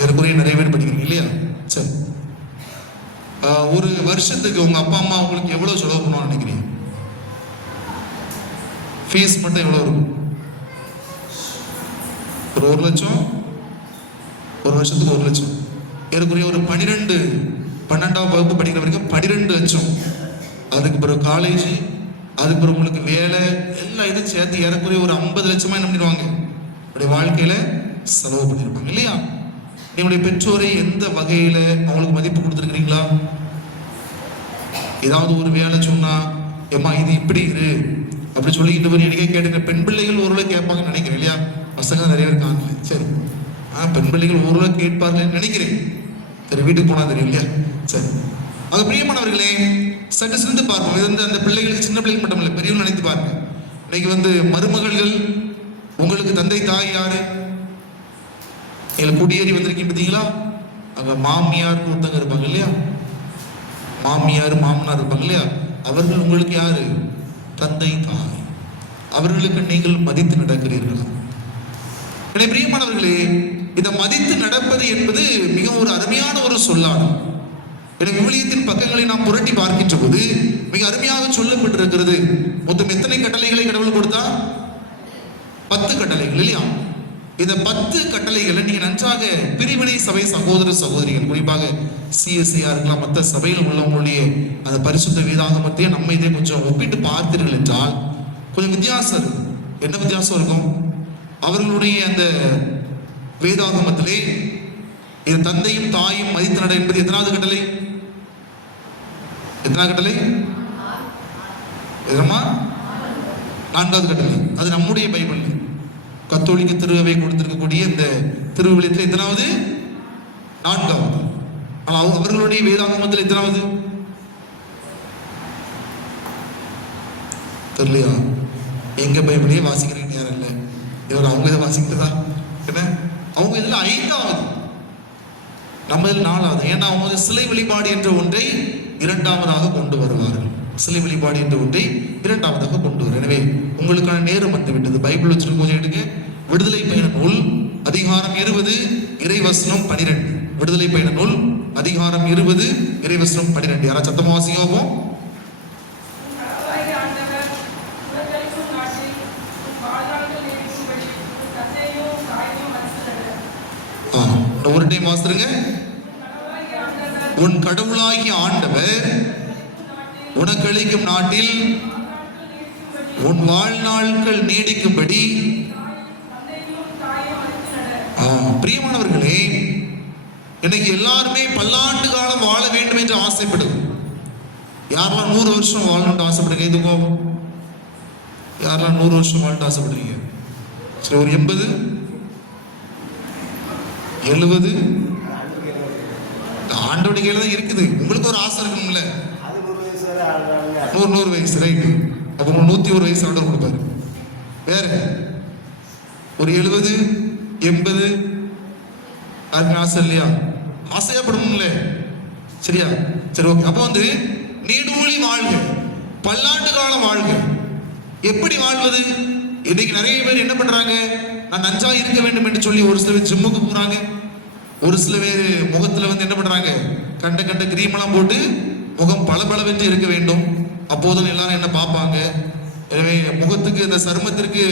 ஏறக்குறைய நிறைய பேர் படிக்கிறீங்க இல்லையா? சரி, ஒரு வருஷத்துக்கு உங்க அப்பா அம்மா உங்களுக்கு எவ்வளவு செலவு பண்ணுவான்னு நினைக்கிறீங்க? ஃபீஸ் மட்டும் எவ்வளவு இருக்கும்? ஒரு 1 லட்சம். ஒரு வருஷத்துக்கு 1 லட்சம். ஏறக்குறைய ஒரு 12ஆம் வகுப்பு படிக்கிற வரைக்கும் 12 லட்சம். அதுக்கு பிறகு காலேஜ், அதுக்கு பிறகு உங்களுக்கு வேலை, எல்லாம் இதை சேர்த்து ஏறக்குறைய ஒரு 50 லட்சமா என்ன பண்ணிடுவாங்க? அப்படி வாழ்க்கையில செலவு பண்ணிருப்பாங்க இல்லையா? நீங்களுடைய பெற்றோரை எந்த வகையில அவங்களுக்கு மதிப்பு கொடுத்துருக்கிறீங்களா? ஏதாவது ஒரு வேலை சொன்னா, ஏமா இது இப்படி இரு அப்படி சொல்லி இன்னொரு எண்ணிக்கை கேட்டுங்க. பெண் பிள்ளைகள் ஓரளவு கேட்பாங்கன்னு நினைக்கிறேன் இல்லையா? பசங்க நிறைய பேர் இருக்காங்க. சரி, பெண் பிள்ளைகள் ஓரளவு கேட்பார்கள் நினைக்கிறேன். சரி, வீட்டுக்கு போனா தெரியும் இல்லையா? சரி, அது பிரியமானவர்களே, சற்று சிந்து பார்ப்போம். இது வந்து அந்த பிள்ளைகளுக்கு, சின்ன பிள்ளைகள் மட்டும் இல்லை, பெரியவங்க நினைத்து பாருங்க. இன்னைக்கு மருமகள்கள் உங்களுக்கு தந்தை தாய் யாரு? குடியேறி வந்திருக்கீங்க பார்த்தீங்களா? அங்க மாமியார் ஒருத்தங்க இருப்பாங்க இல்லையா? மாமியார் மாமனார் இருப்பாங்க இல்லையா? அவர்கள் உங்களுக்கு யாரு? தந்தை தாய். அவர்களுக்கு நீங்கள் மதித்து நடக்கிறீர்களா? எனவே பிரியமானவர்களே, இதை மதித்து நடப்பது என்பது மிக ஒரு அருமையான ஒரு சொல்லாகும். எனவே விவிலியத்தின் பக்கங்களை நாம் புரட்டி பார்க்கின்ற போது மிக அருமையாக சொல்லப்பட்டிருக்கிறது. மொத்தம் எத்தனை கட்டளைகளை கடவுள் கொடுத்தா? 10 கட்டளைகள் இல்லையா? இந்த 10 கட்டளைகளை நீங்க நன்றாக பிரிவினை சபை சகோதர சகோதரிகள், குறிப்பாக CSCயா இருக்கலாம், மற்ற சபையில் உள்ளவங்களுடைய அந்த பரிசுத்த வேதாகமத்தையும் நம்ம இதை கொஞ்சம் ஒப்பிட்டு பார்த்தீர்கள் என்றால் கொஞ்சம் வித்தியாசம் இருக்கும். என்ன வித்தியாசம் இருக்கும்? அவர்களுடைய அந்த வேதாகமத்திலே இது தந்தையும் தாயும் மதித்து நட என்பது எத்தனாவது கட்டளை? எத்தனாவது கட்டளை? எதமா? 4வது கட்டளை. அது நம்முடைய பைபிள் கத்தோலிக்க திருவை கொடுத்திருக்கக்கூடிய இந்த திருவிழியத்தில் எத்தனாவது? 4வது. ஆனால் அவர்களுடைய வேதாகமத்தில் எத்தனாவது தெரியலையா? எங்க பைபிளையே வாசிக்கிறீங்க யாரும் இல்லை. இவர் அவங்க இதை வாசிக்கிறதா என்ன? அவங்க இதுல 5வது, நம்ம இதில் 4வது. ஏன்னா அவங்க சிலை வழிபாடு என்ற ஒன்றை 2வதாக கொண்டு வருவார்கள். சிலை வழிபாடு என்ற ஒன்றை 2வதாக கொண்டு வரும். எனவே உங்களுக்கான நேரம் வந்து விட்டது. பைபிள் வச்சிருக்க கொஞ்சம் எடுங்க. விடுதலை பயண நூல் அதிகாரம் 20 இறைவசனம் 12. விடுதலை பயண நூல் அதிகாரம் 20 இறைவசனம் 12. யாரா சத்தமா வாசிங்க. ஒரு டைம் வாசிருங்க. உன் கடவுளாகிய ஆண்டவர் உனக்கு அளிக்கும் நாட்டில் உன் வாழ்நாட்கள் நீடிக்கும்படி. பிரியமானவர்களே, இன்னைக்கு எல்லாருமே பல்லாண்டு காலம் வாழ வேண்டும் என்று ஆசைப்படுது. யாரெல்லாம் 100 வருஷம் வாழணும்னு ஆசைப்படுறீங்க? இதுக்கோ யாரெல்லாம் 100 வருஷம் வாழணும்னு ஆசைப்படுறீங்க? சரி, ஒரு 80 70 ஆண்டோட கையில தான் இருக்குது. உங்களுக்கு ஒரு ஆசை இருக்கணும்ல. 100 வயசு ரைட்டு. அப்ப 101 வயசு ஆண்டவர் கொடுப்பாரு. வேற ஒரு 70 80 அதுக்கு ஆசை இல்லையா? ஆசையப்படணும்ல. சரியா? சரி, ஓகே. அப்ப நீடூழி வாழ்க, பல்லாண்டு காலம் வாழ்க. எப்படி வாழ்வது? இன்னைக்கு நிறைய பேர் என்ன பண்றாங்க? நான் நஞ்சா இருக்க வேண்டும் என்று சொல்லி ஒரு சில பேர் ஜிம்முக்கு போறாங்க. ஒரு சில பேர் முகத்துல என்ன பண்றாங்க? கண்ட கிரீம் எல்லாம் போட்டு முகம் பளபளவென்று இருக்க வேண்டும். அப்போதும் எல்லாரும் என்ன பார்ப்பாங்க. எனவே முகத்துக்கு, இந்த சருமத்திற்கு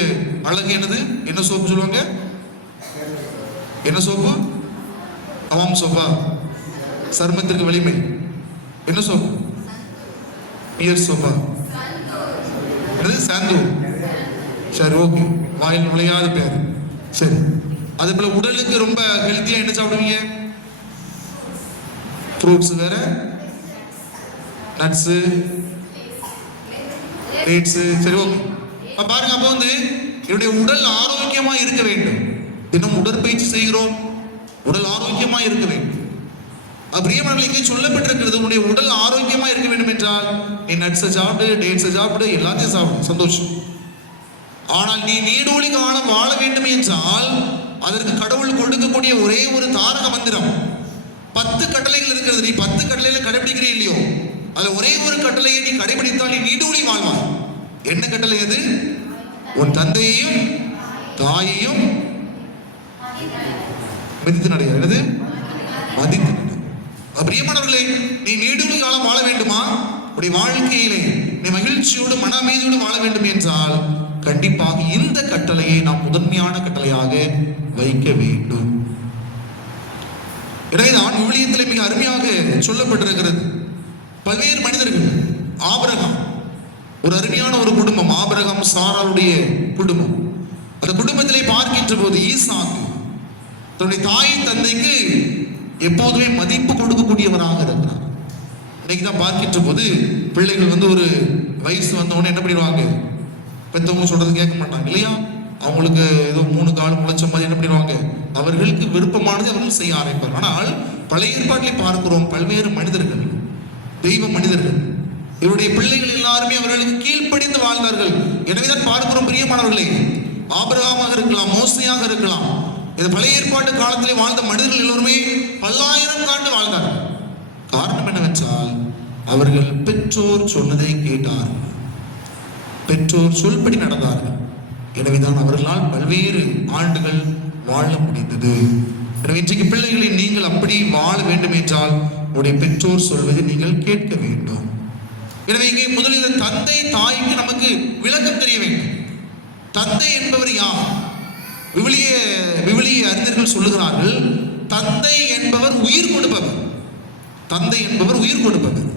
அழகு என்னது? என்ன சோப்பு சொல்லுவாங்க? என்ன சோப்பு? அவாம் சோப்பா? சருமத்திற்கு வலிமை என்ன சோப்பு? பியர் சோபா என்னது சாந்தூர். சரி, ஓகே, வாயில் நுழையாத பேர். சரி, அதே போல உடலுக்கு ரொம்ப ஹெல்த்தியா என்ன சாப்பிடுவீங்க? ஃப்ரூட்ஸ் வேற, நட்ஸு, டேட்ஸு. சரி, ஓகே. பாருங்க, அப்போ வந்து என்னுடைய உடல் ஆரோக்கியமா இருக்க வேண்டும். தினம் உடற்பயிற்சி செய்கிறோம், உடல் ஆரோக்கியமா இருக்க வேண்டும். பிரியமானவர்களே, இங்கே சொல்லப்பட்டிருக்கிறது உன்னுடைய உடல் ஆரோக்கியமா இருக்க வேண்டும் என்றால் நீ நட்ஸை சாப்பிடு, டேட்ஸை சாப்பிடு, எல்லாத்தையும் சாப்பிடு, சந்தோஷம். ஆனால் நீ நீடூழி காலம் வாழ வேண்டும் என்றால் அதற்கு கடவுள் கொடுக்கக்கூடிய ஒரே ஒரு தாரக மந்திரம். 10 கட்டளைகள் இருக்கிறது. நீ 10 கட்டளைகளை கடைபிடிக்கிறீ இல்லையோ, அதுல ஒரே ஒரு கட்டளையை நீ கடைபிடித்தால் நீ நீடூழி வாழ்வாய். என்ன கட்டளை அது? உன் தந்தையையும் தாயையும் மதித்து நடைய. என்னது? மதித்து நடைய. பிரியமானவர்களே, நீ நீடூழி காலம் வாழ வேண்டுமா? உடைய வாழ்க்கையிலே நீ மகிழ்ச்சியோடு மன அமைதியோடு வாழ வேண்டும் என்றால் கண்டிப்பாக இந்த கட்டளையை நாம் முதன்மையான கட்டளையாக வைக்க வேண்டும். எனவேதான் விவிலியத்திலே மிக அருமையாக சொல்லப்பட்டிருக்கிறது. பல்வேறு மனிதர்கள், ஆபிரகாம் ஒரு அருமையான ஒரு குடும்பம், ஆபிரகாம் சாராளுடைய குடும்பம். அந்த குடும்பத்திலே பார்க்கின்ற போது ஈசாக்கு தன்னுடைய தாய் தந்தைக்கு எப்போதுமே மதிப்பு கொடுக்கக்கூடியவராக இருக்கிறார். இன்னைக்கு தான் பார்க்கின்ற போது பிள்ளைகள் வந்து ஒரு வயசு வந்தவொடனே என்ன பண்ணிடுவாங்க? பெற்றவங்க சொல்றது கேட்க மாட்டாங்க இல்லையா? அவங்களுக்கு ஏதோ 3 கால் முளைச்ச மாதிரி என்ன பண்ணிடுவாங்க? அவர்களுக்கு விருப்பமானதை அவர்கள் செய்ய ஆரம்பிப்பார். ஆனால் பழைய ஏற்பாட்டிலே பார்க்கிறோம் பல்வேறு மனிதர்கள், தெய்வ மனிதர்கள், இவருடைய பிள்ளைகள் எல்லாருமே அவர்களுக்கு கீழ்ப்படிந்து வாழ்ந்தார்கள். எனவேதான் பார்க்கிறோம் பிரியமானவர்களே, ஆபிரகாமாக இருக்கலாம், மோசையாக இருக்கலாம், இந்த பழைய ஏற்பாட்டு காலத்திலே வாழ்ந்த மனிதர்கள் எல்லோருமே பல்லாயிரம் ஆண்டு வாழ்ந்தார்கள். காரணம் என்னவென்றால் அவர்கள் பெற்றோர் சொன்னதை கேட்டார்கள், பெற்றோர் சொல்படி நடந்தார்கள். எனவேதான் அவர்களால் பல்வேறு ஆண்டுகள் வாழ முடிந்தது. எனவே இன்றைக்கு பிள்ளைகளை நீங்கள் அப்படி வாழ வேண்டும் என்றால் உடைய பெற்றோர் சொல்வதை நீங்கள் கேட்க வேண்டும். எனவே இங்கே முதலில் தந்தை தாய்க்கு நமக்கு விளக்கம் தெரிய வேண்டும். தந்தை என்பவர் யார்? விவிலிய அறிஞர்கள் சொல்லுகிறார்கள், தந்தை என்பவர் உயிர் கொடுப்பவர். தந்தை என்பவர் உயிர் கொடுப்பவர்.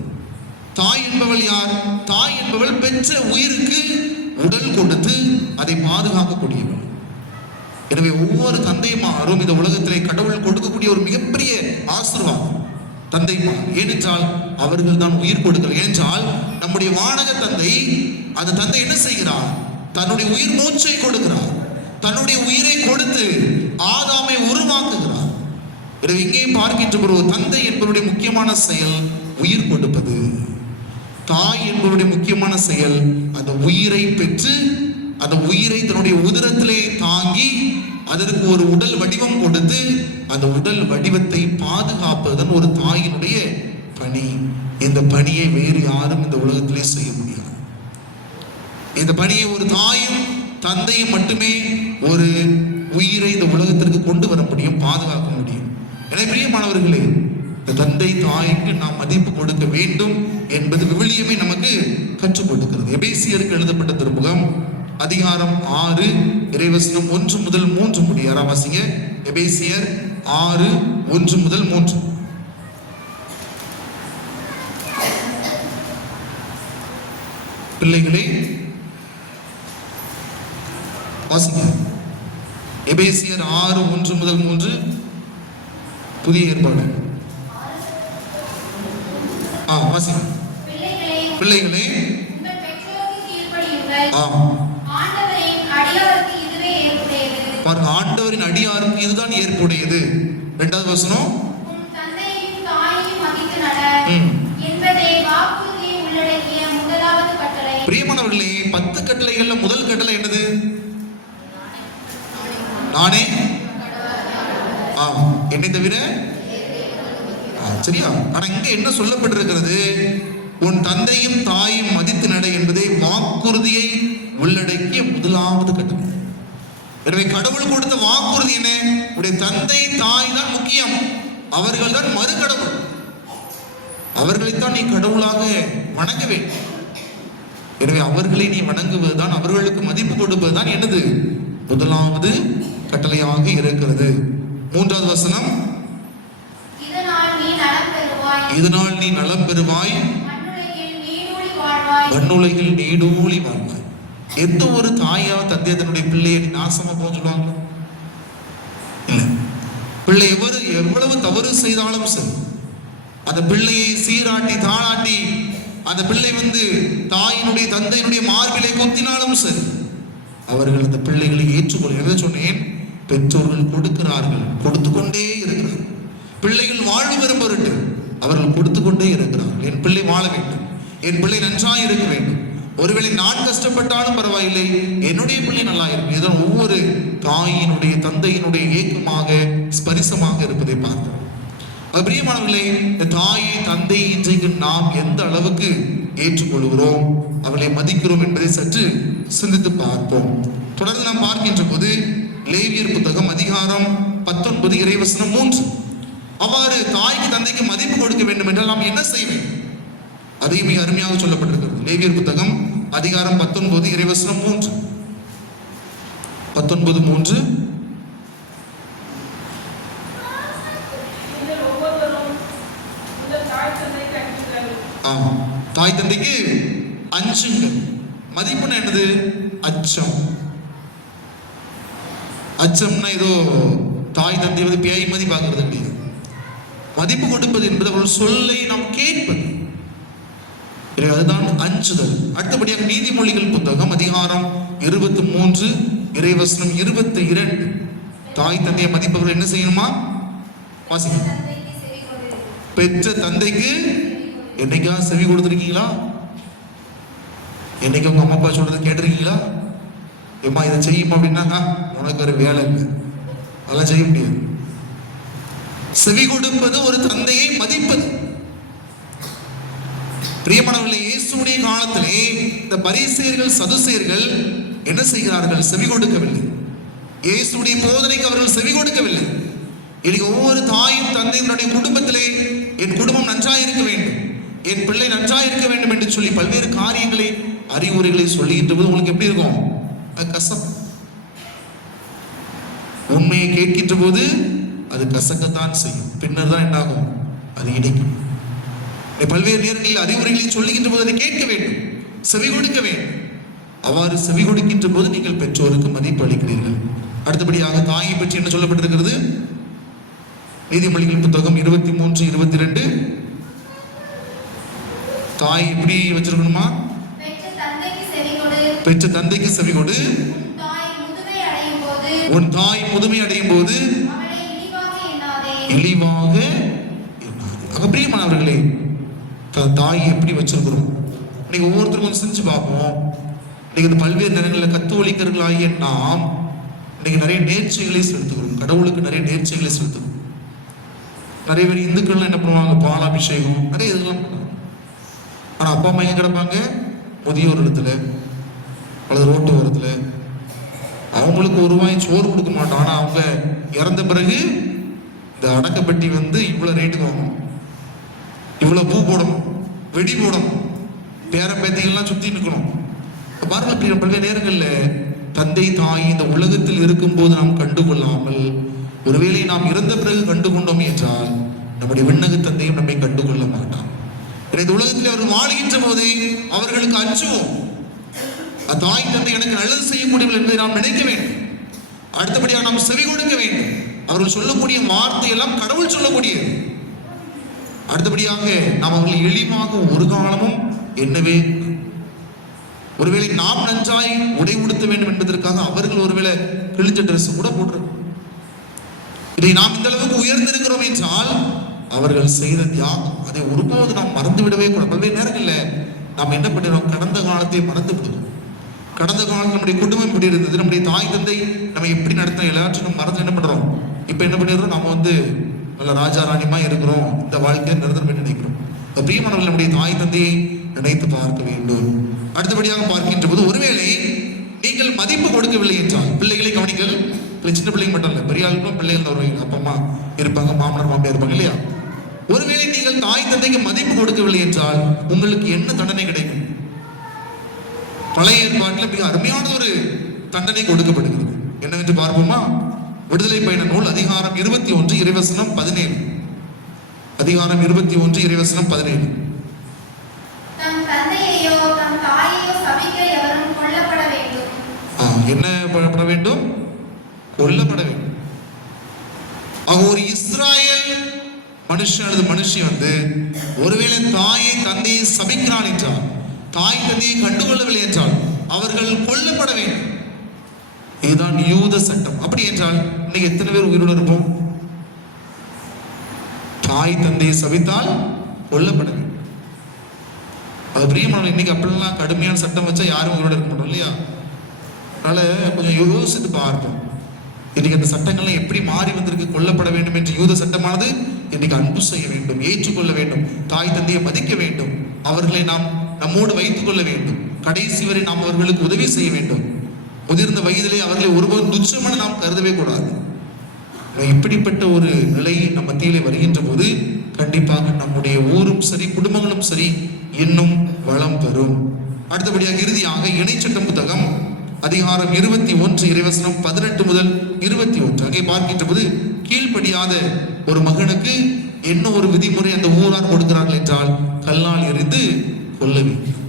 தாய் என்பவள் யார்? தாய் என்பவள் பெற்ற உயிருக்கு உடல் கொடுத்து அதை பாதுகாக்கக்கூடியவள். எனவே ஒவ்வொரு தந்தைமாரும் இந்த உலகத்திலே கடவுள் கொடுக்கக்கூடிய ஒரு மிகப்பெரிய ஆசீர்வாதம் தந்தைமார். ஏனென்றால் அவர்கள் தான் உயிர் கொடுக்கல். ஏனென்றால் நம்முடைய வானக தந்தை, அந்த தந்தை என்ன செய்கிறார்? தன்னுடைய உயிர் மூச்சை கொடுக்கிறார், தன்னுடைய உயிரை கொடுத்து ஆதாமை உருவாக்குகிறார். எனவே இங்கே பார்க்கின்ற ஒரு தந்தை என்பவருடைய முக்கியமான செயல் உயிர் கொடுப்பது. தாய் என்பவருடைய முக்கியமான செயல் அந்த உயிரை பெற்று அந்த உயிரை தன்னுடைய உதரத்திலே தாங்கி அதற்கு ஒரு உடல் வடிவம் கொடுத்து அந்த உடல் வடிவத்தை பாதுகாப்பதுதான் ஒரு தாயினுடைய பணி. இந்த பணியை வேறு யாரும் இந்த உலகத்திலே செய்ய முடியாது. இந்த பணியை ஒரு தாயும் தந்தையும் மட்டுமே ஒரு உயிரை இந்த உலகத்திற்கு கொண்டு வர முடியும், பாதுகாக்க முடியும். எனவே பிரியமானவர்களே, இந்த தந்தை தாய்க்கு நாம் மதிப்பு கொடுக்க வேண்டும் என்பது விவிலியமே நமக்கு கற்றுக் கொடுக்கிறது. எபேசியருக்கு எழுதப்பட்ட திருமுகம் அதிகாரம் 6 இறைவசனம் 1 முதல் 3 முடிய. யாராவது வாசிங்க. எபேசியர் 6 1 முதல் 3. பிள்ளைகளே வாசிங்க. எபேசியர் 6 1 முதல் 3 புதிய ஏற்பாடு. வாசிங்க. பிள்ளைகளே ஆண்டவரின் அடியாருக்கு இதுதான் ஏற்புடையது. 2வது வசனம், பிரியமானவர்களே, 10 கட்டளைகள்ல முதல் கட்டளை என்னது? நானே என்னை தவிர. சரியா? ஆனா இங்க என்ன சொல்லப்பட்டிருக்கிறது? உன் தந்தையும் தாயும் மதித்து நட என்பதை வாக்குறுதியை உள்ளடக்கிய முதலாவது கட்டளை. எனவே கடவுள் கொடுத்த வாக்குறுதி என்ன? உடைய தந்தை தாய் தான் முக்கியம், அவர்கள் தான் மறு கடவுள், அவர்களைத்தான் நீ கடவுளாக வணங்க வேண்டும். எனவே அவர்களை நீ வணங்குவதுதான், அவர்களுக்கு மதிப்பு கொடுப்பதுதான் என்னது? முதலாவது கட்டளையாக இருக்கிறது. 3வது வசனம், இதனால் நீ நலம் பெறுவாய், மண்ணுலகில் நீடூழி வாழ்வாய். எந்த ஒரு தாயா தந்தையா தன்னுடைய பிள்ளையை நாசமா போக சொல்லுவாங்க? இல்ல. பிள்ளை எவ்வளவு தவறு செய்தாலும் சரி, அந்த பிள்ளையை சீராட்டி தாளாட்டி அந்த பிள்ளை தாயினுடைய தந்தையினுடைய மார்பிலை கொத்தினாலும் சரி, அவர்கள் அந்த பிள்ளைகளை ஏற்றுக்கொள்ள சொன்னேன். பெற்றோர்கள் கொடுக்கிறார்கள், கொடுத்து கொண்டே இருக்கிறார்கள். பிள்ளைகள் வாழ்வு பெறும் பொருட்டு அவர்கள் கொடுத்து கொண்டே இருக்கிறார்கள். என் பிள்ளை வாழ வேண்டும், என் பிள்ளை நன்றாக இருக்க வேண்டும். ஒருவேளை நான் கஷ்டப்பட்டாலும் பரவாயில்லை, என்னுடைய பிள்ளை நல்லா இருக்கும். இதுதான் ஒவ்வொரு தாயினுடைய தந்தையினுடைய ஏக்கமாக ஸ்பரிசமாக இருப்பதை பார்த்தோம். பிரியமானவர்களே, இந்த தாயை தந்தை இன்றைக்கு நாம் எந்த அளவுக்கு ஏற்றுக்கொள்கிறோம், அவளை மதிக்கிறோம் என்பதை சற்று சிந்தித்து பார்ப்போம். தொடர்ந்து நாம் பார்க்கின்ற போது லேவியர் புத்தகம் அதிகாரம் 19 இறைவசனம் 3, அவ்வாறு தாய்க்கு தந்தைக்கு மதிப்பு கொடுக்க வேண்டும் என்றால் நாம் என்ன செய்ய வேண்டும்? அதையும் மிக அருமையாக சொல்லப்பட்டிருக்கிறது. லேவியர் புத்தகம் அதிகாரம் 19 இறைவசனம் 3, 19:3. தாய் தந்தைக்கு அஞ்சுங்கள். மதிப்புன்னா என்னது? அச்சம். அச்சம்னா ஏதோ தாய் தந்தை பேய் மதி பார்க்கறது கிடையாது. மதிப்பு கொடுப்பது என்பது அவர்கள் சொல்லை நாம் கேட்பது, அதுதான் அஞ்சுதல். அடுத்தபடியாக நீதிமொழிகள் புத்தகம் அதிகாரம் 23 இறைவசனம் 22. தாய் தந்தையை மதிப்பவர்கள் என்ன செய்யணுமா? வாசிங்க. பெற்ற தந்தைக்கு என்னைக்கா செவி கொடுத்துருக்கீங்களா? என்னைக்கு உங்க அம்மா அப்பா சொல்றது கேட்டிருக்கீங்களா? ஏமா இதை செய்யுமா அப்படின்னா, உனக்கு ஒரு வேலை இல்லை, அதெல்லாம் செய்ய முடியாது. செவி கொடுப்பது ஒரு தந்தையை மதிப்பது. பிரியமானவர்களே, இயேசுடைய காலத்திலே இந்த பரிசேயர்கள் சதுசேயர்கள் என்ன செய்கிறார்கள்? செவி கொடுக்கவில்லை. இயேசுடைய போதனைக்கு அவர்கள் செவி கொடுக்கவில்லை. இன்னைக்கு ஒவ்வொரு தாயும் தந்தையினுடைய குடும்பத்திலே என் குடும்பம் நன்றாக இருக்க வேண்டும், என் பிள்ளை நன்றாக இருக்க வேண்டும் என்று சொல்லி பல்வேறு காரியங்களை அறிவுரைகளை சொல்லுகின்ற போது உங்களுக்கு எப்படி இருக்கும்? அது கசப்பு. உண்மையை கேட்கின்ற போது அது கசக்கத்தான் செய்யும். பின்னர் தான் என்ன ஆகும்? அது இணைக்கும். பல்வேறு நேரங்களில் அறிவுரைகளை சொல்லுகின்ற போது அதை கேட்க வேண்டும், செவி கொடுக்க வேண்டும். அவ்வாறு செவி கொடுக்கின்ற போது நீங்கள் பெற்றோருக்கு மதிப்பு அளிக்கிறீர்கள். அடுத்தபடியாக தாயை பற்றி என்ன சொல்லப்பட்டிருக்கிறது? நீதிமொழிகள் புத்தகம் 23, 22. தாய் எப்படி வச்சிருக்கணுமா? பெற்ற தந்தைக்கு செவி கொடு. உன் தாய் முதுமை அடையும் போது இழிவாக எண்ணாதே. பிரியமானவர்களே, தாய் எப்படி வச்சிருக்கிறோம்? இன்னைக்கு ஒவ்வொருத்தரும் கொஞ்சம் செஞ்சு பார்ப்போம். இன்னைக்கு இந்த பல்வேறு நேரங்களில் கத்தோலிக்கர்களாகிய நாம் இன்னைக்கு நிறைய நேர்ச்சைகளை செலுத்துகிறோம், கடவுளுக்கு நிறைய நேர்ச்சைகளை செலுத்துகிறோம். நிறைய பேர் இந்துக்கள்லாம் என்ன பண்ணுவாங்க? பாலாபிஷேகம் நிறைய இதெல்லாம் பண்ணுவாங்க. ஆனா அப்பா அம்மா எங்க கிடப்பாங்க? முதியோர் இடத்துல அல்லது ரோட்டு ஓரத்துல. அவங்களுக்கு ஒரு ரூபாய் சோறு கொடுக்க மாட்டோம். ஆனா அவங்க இறந்த பிறகு இந்த அடக்கப்பட்டி இவ்வளவு ரேட்டுக்கு வாங்கணும், இவ்வளவு பூ போடணும், வெடி போடணும், பேர பேத்திகள்லாம் சுத்தி நிற்கணும். பாருங்க, பல்வேறு நேரங்கள்ல தந்தை தாய் இந்த உலகத்தில் இருக்கும் போது நாம் கண்டுகொள்ளாமல் ஒருவேளை நாம் இறந்த பிறகு கண்டுகொண்டோம் என்றால் நம்முடைய விண்ணக தந்தையும் நம்மை கண்டுகொள்ள மாட்டான். இந்த உலகத்தில் அவர்கள் வாழ்கின்ற போதே அவர்களுக்கு அஞ்சுவோம். தாய் தந்தை எனக்கு நல்லது செய்ய முடியும் என்பதை நாம் நினைக்க வேண்டும். அடுத்தபடியாக நாம் செவி கொடுக்க வேண்டும். அவர்கள் சொல்லக்கூடிய வார்த்தை எல்லாம் கடவுள் சொல்லக்கூடியது. அடுத்தபடியாக நாம் அவர்களை எளிமையாக ஒரு காலமும் என்னவே, ஒருவேளை நாம் நன்றாய் உடை உடுத்த வேண்டும் என்பதற்காக அவர்கள் ஒருவேளை கிழிஞ்ச டிரெஸ் கூட போடுறாங்க. இதை நாம் இந்த அளவுக்கு உயர்ந்திருக்கிறோம் என்றால் அவர்கள் செய்த தியாகம் அதை ஒருபோது நாம் மறந்து விடவே கூடாது. பல்வேறு நேரங்களில் நாம் என்ன பண்ணுறோம்? கடந்த காலத்தை மறந்து விடுவோம். கடந்த காலம் நம்முடைய குடும்பம் எப்படி இருந்தது, நம்முடைய தாய் தந்தை நம்ம எப்படி நடத்த எல்லாத்தையும் நம்ம மறந்து என்ன பண்றோம்? இப்ப என்ன பண்ணிடுறோம்? நம்ம நல்ல ராஜா ராணிமா இருக்கிறோம், இந்த வாழ்க்கையை நிரந்தரம் நினைக்கிறோம். பிரியமானவர்கள், நம்முடைய தாய் தந்தையை நினைத்து பார்க்க வேண்டும். அடுத்தபடியாக பார்க்கின்ற போது ஒருவேளை நீங்கள் மதிப்பு கொடுக்கவில்லை என்றால், பிள்ளைகளை கவனிங்கள். சின்ன பிள்ளைங்க மட்டும் இல்லை, பெரிய ஆளுக்கும் பிள்ளைகள் வருவாங்க, அப்பா அம்மா இருப்பாங்க, மாமனார் மாமியார் இருப்பாங்க இல்லையா? ஒருவேளை நீங்கள் தாய் தந்தைக்கு மதிப்பு கொடுக்கவில்லை என்றால் உங்களுக்கு என்ன தண்டனை கிடைக்கும்? பழைய ஏற்பாட்டில் மிக அருமையான ஒரு தண்டனை கொடுக்கப்படுகிறது. என்னவென்று பார்ப்போமா? விடுதலை பயண நூல் அதிகாரம் 21 இறைவசனம் 17. அதிகாரம் 21 இறைவசனம் 17. தம் தந்தையையோ தம் என்ன பட வேண்டும்? கொல்லப்பட வேண்டும். ஒரு இஸ்ராயல் மனுஷன் அல்லது மனுஷி ஒருவேளை தாயை தந்தையை சபிக்கிறான் என்றால், தாய் தந்தையை கண்டுகொள்ளவில்லை என்றால் அவர்கள் கொல்லப்பட வேண்டும். இதுதான் யூத சட்டம். அப்படி என்றால் இன்னைக்கு எத்தனை பேர் உயிரோடு இருப்போம்? தாய் தந்தையை சபித்தால் கொல்லப்பட வேண்டும். அது பிரியமான இன்னைக்கு அப்படிலாம் கடுமையான சட்டம் வச்சா யாரும் உயிரோடு இருக்க மாட்டோம் இல்லையா? அதனால கொஞ்சம் யோசித்து பார்ப்போம். இன்னைக்கு அந்த சட்டங்கள்லாம் எப்படி மாறி வந்திருக்கு. கொல்லப்பட வேண்டும் என்று யூத சட்டமானது இன்னைக்கு அன்பு செய்ய வேண்டும், ஏற்றுக்கொள்ள வேண்டும், தாய் தந்தையை மதிக்க வேண்டும், அவர்களை நாம் நம்மோடு வைத்துக் கொள்ள வேண்டும், கடைசி வரை நாம் அவர்களுக்கு உதவி செய்ய வேண்டும். முதிர்ந்த வயதிலே அவர்களை ஒருபோதும் துச்சமென நாம் கருதவே கூடாது. இப்படிப்பட்ட ஒரு நிலை நம் மத்தியிலே வருகின்ற போது கண்டிப்பாக நம்முடைய ஊரும் சரி, குடும்பங்களும் சரி இன்னும் வளம் பெறும். அடுத்தபடியாக இறுதியாக இணைச்சட்டம் புத்தகம் அதிகாரம் 21 இறைவசனம் 18 முதல் 21 அங்கே பார்க்கின்ற போது, கீழ்ப்படியாத ஒரு மகனுக்கு என்ன ஒரு விதிமுறை அந்த ஊரார் கொடுக்கிறார்கள் என்றால் கல்லால் எறிந்து கொல்ல வேண்டும்.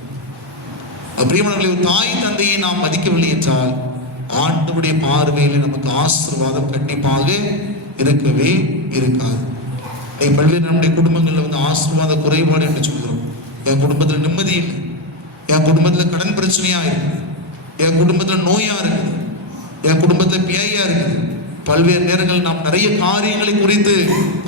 அப்படியே தாய் தந்தையை நாம் மதிக்கவில்லை என்றால் ஆண்டவருடைய பார்வையில் நமக்கு ஆசீர்வாதம் கண்டிப்பாக இருக்கவே இருக்காது. பல்வேறு நம்முடைய குடும்பங்கள்ல ஆசீர்வாத குறைபாடு என்று சொல்கிறோம். என் குடும்பத்துல நிம்மதி இல்லை, என் குடும்பத்துல கடன் பிரச்சனையா இருக்கு, என் குடும்பத்துல நோயா இருக்கு, என் குடும்பத்துல பேயா இருக்கு. பல்வேறு நேரங்கள் நாம் நிறைய காரியங்களை குறித்து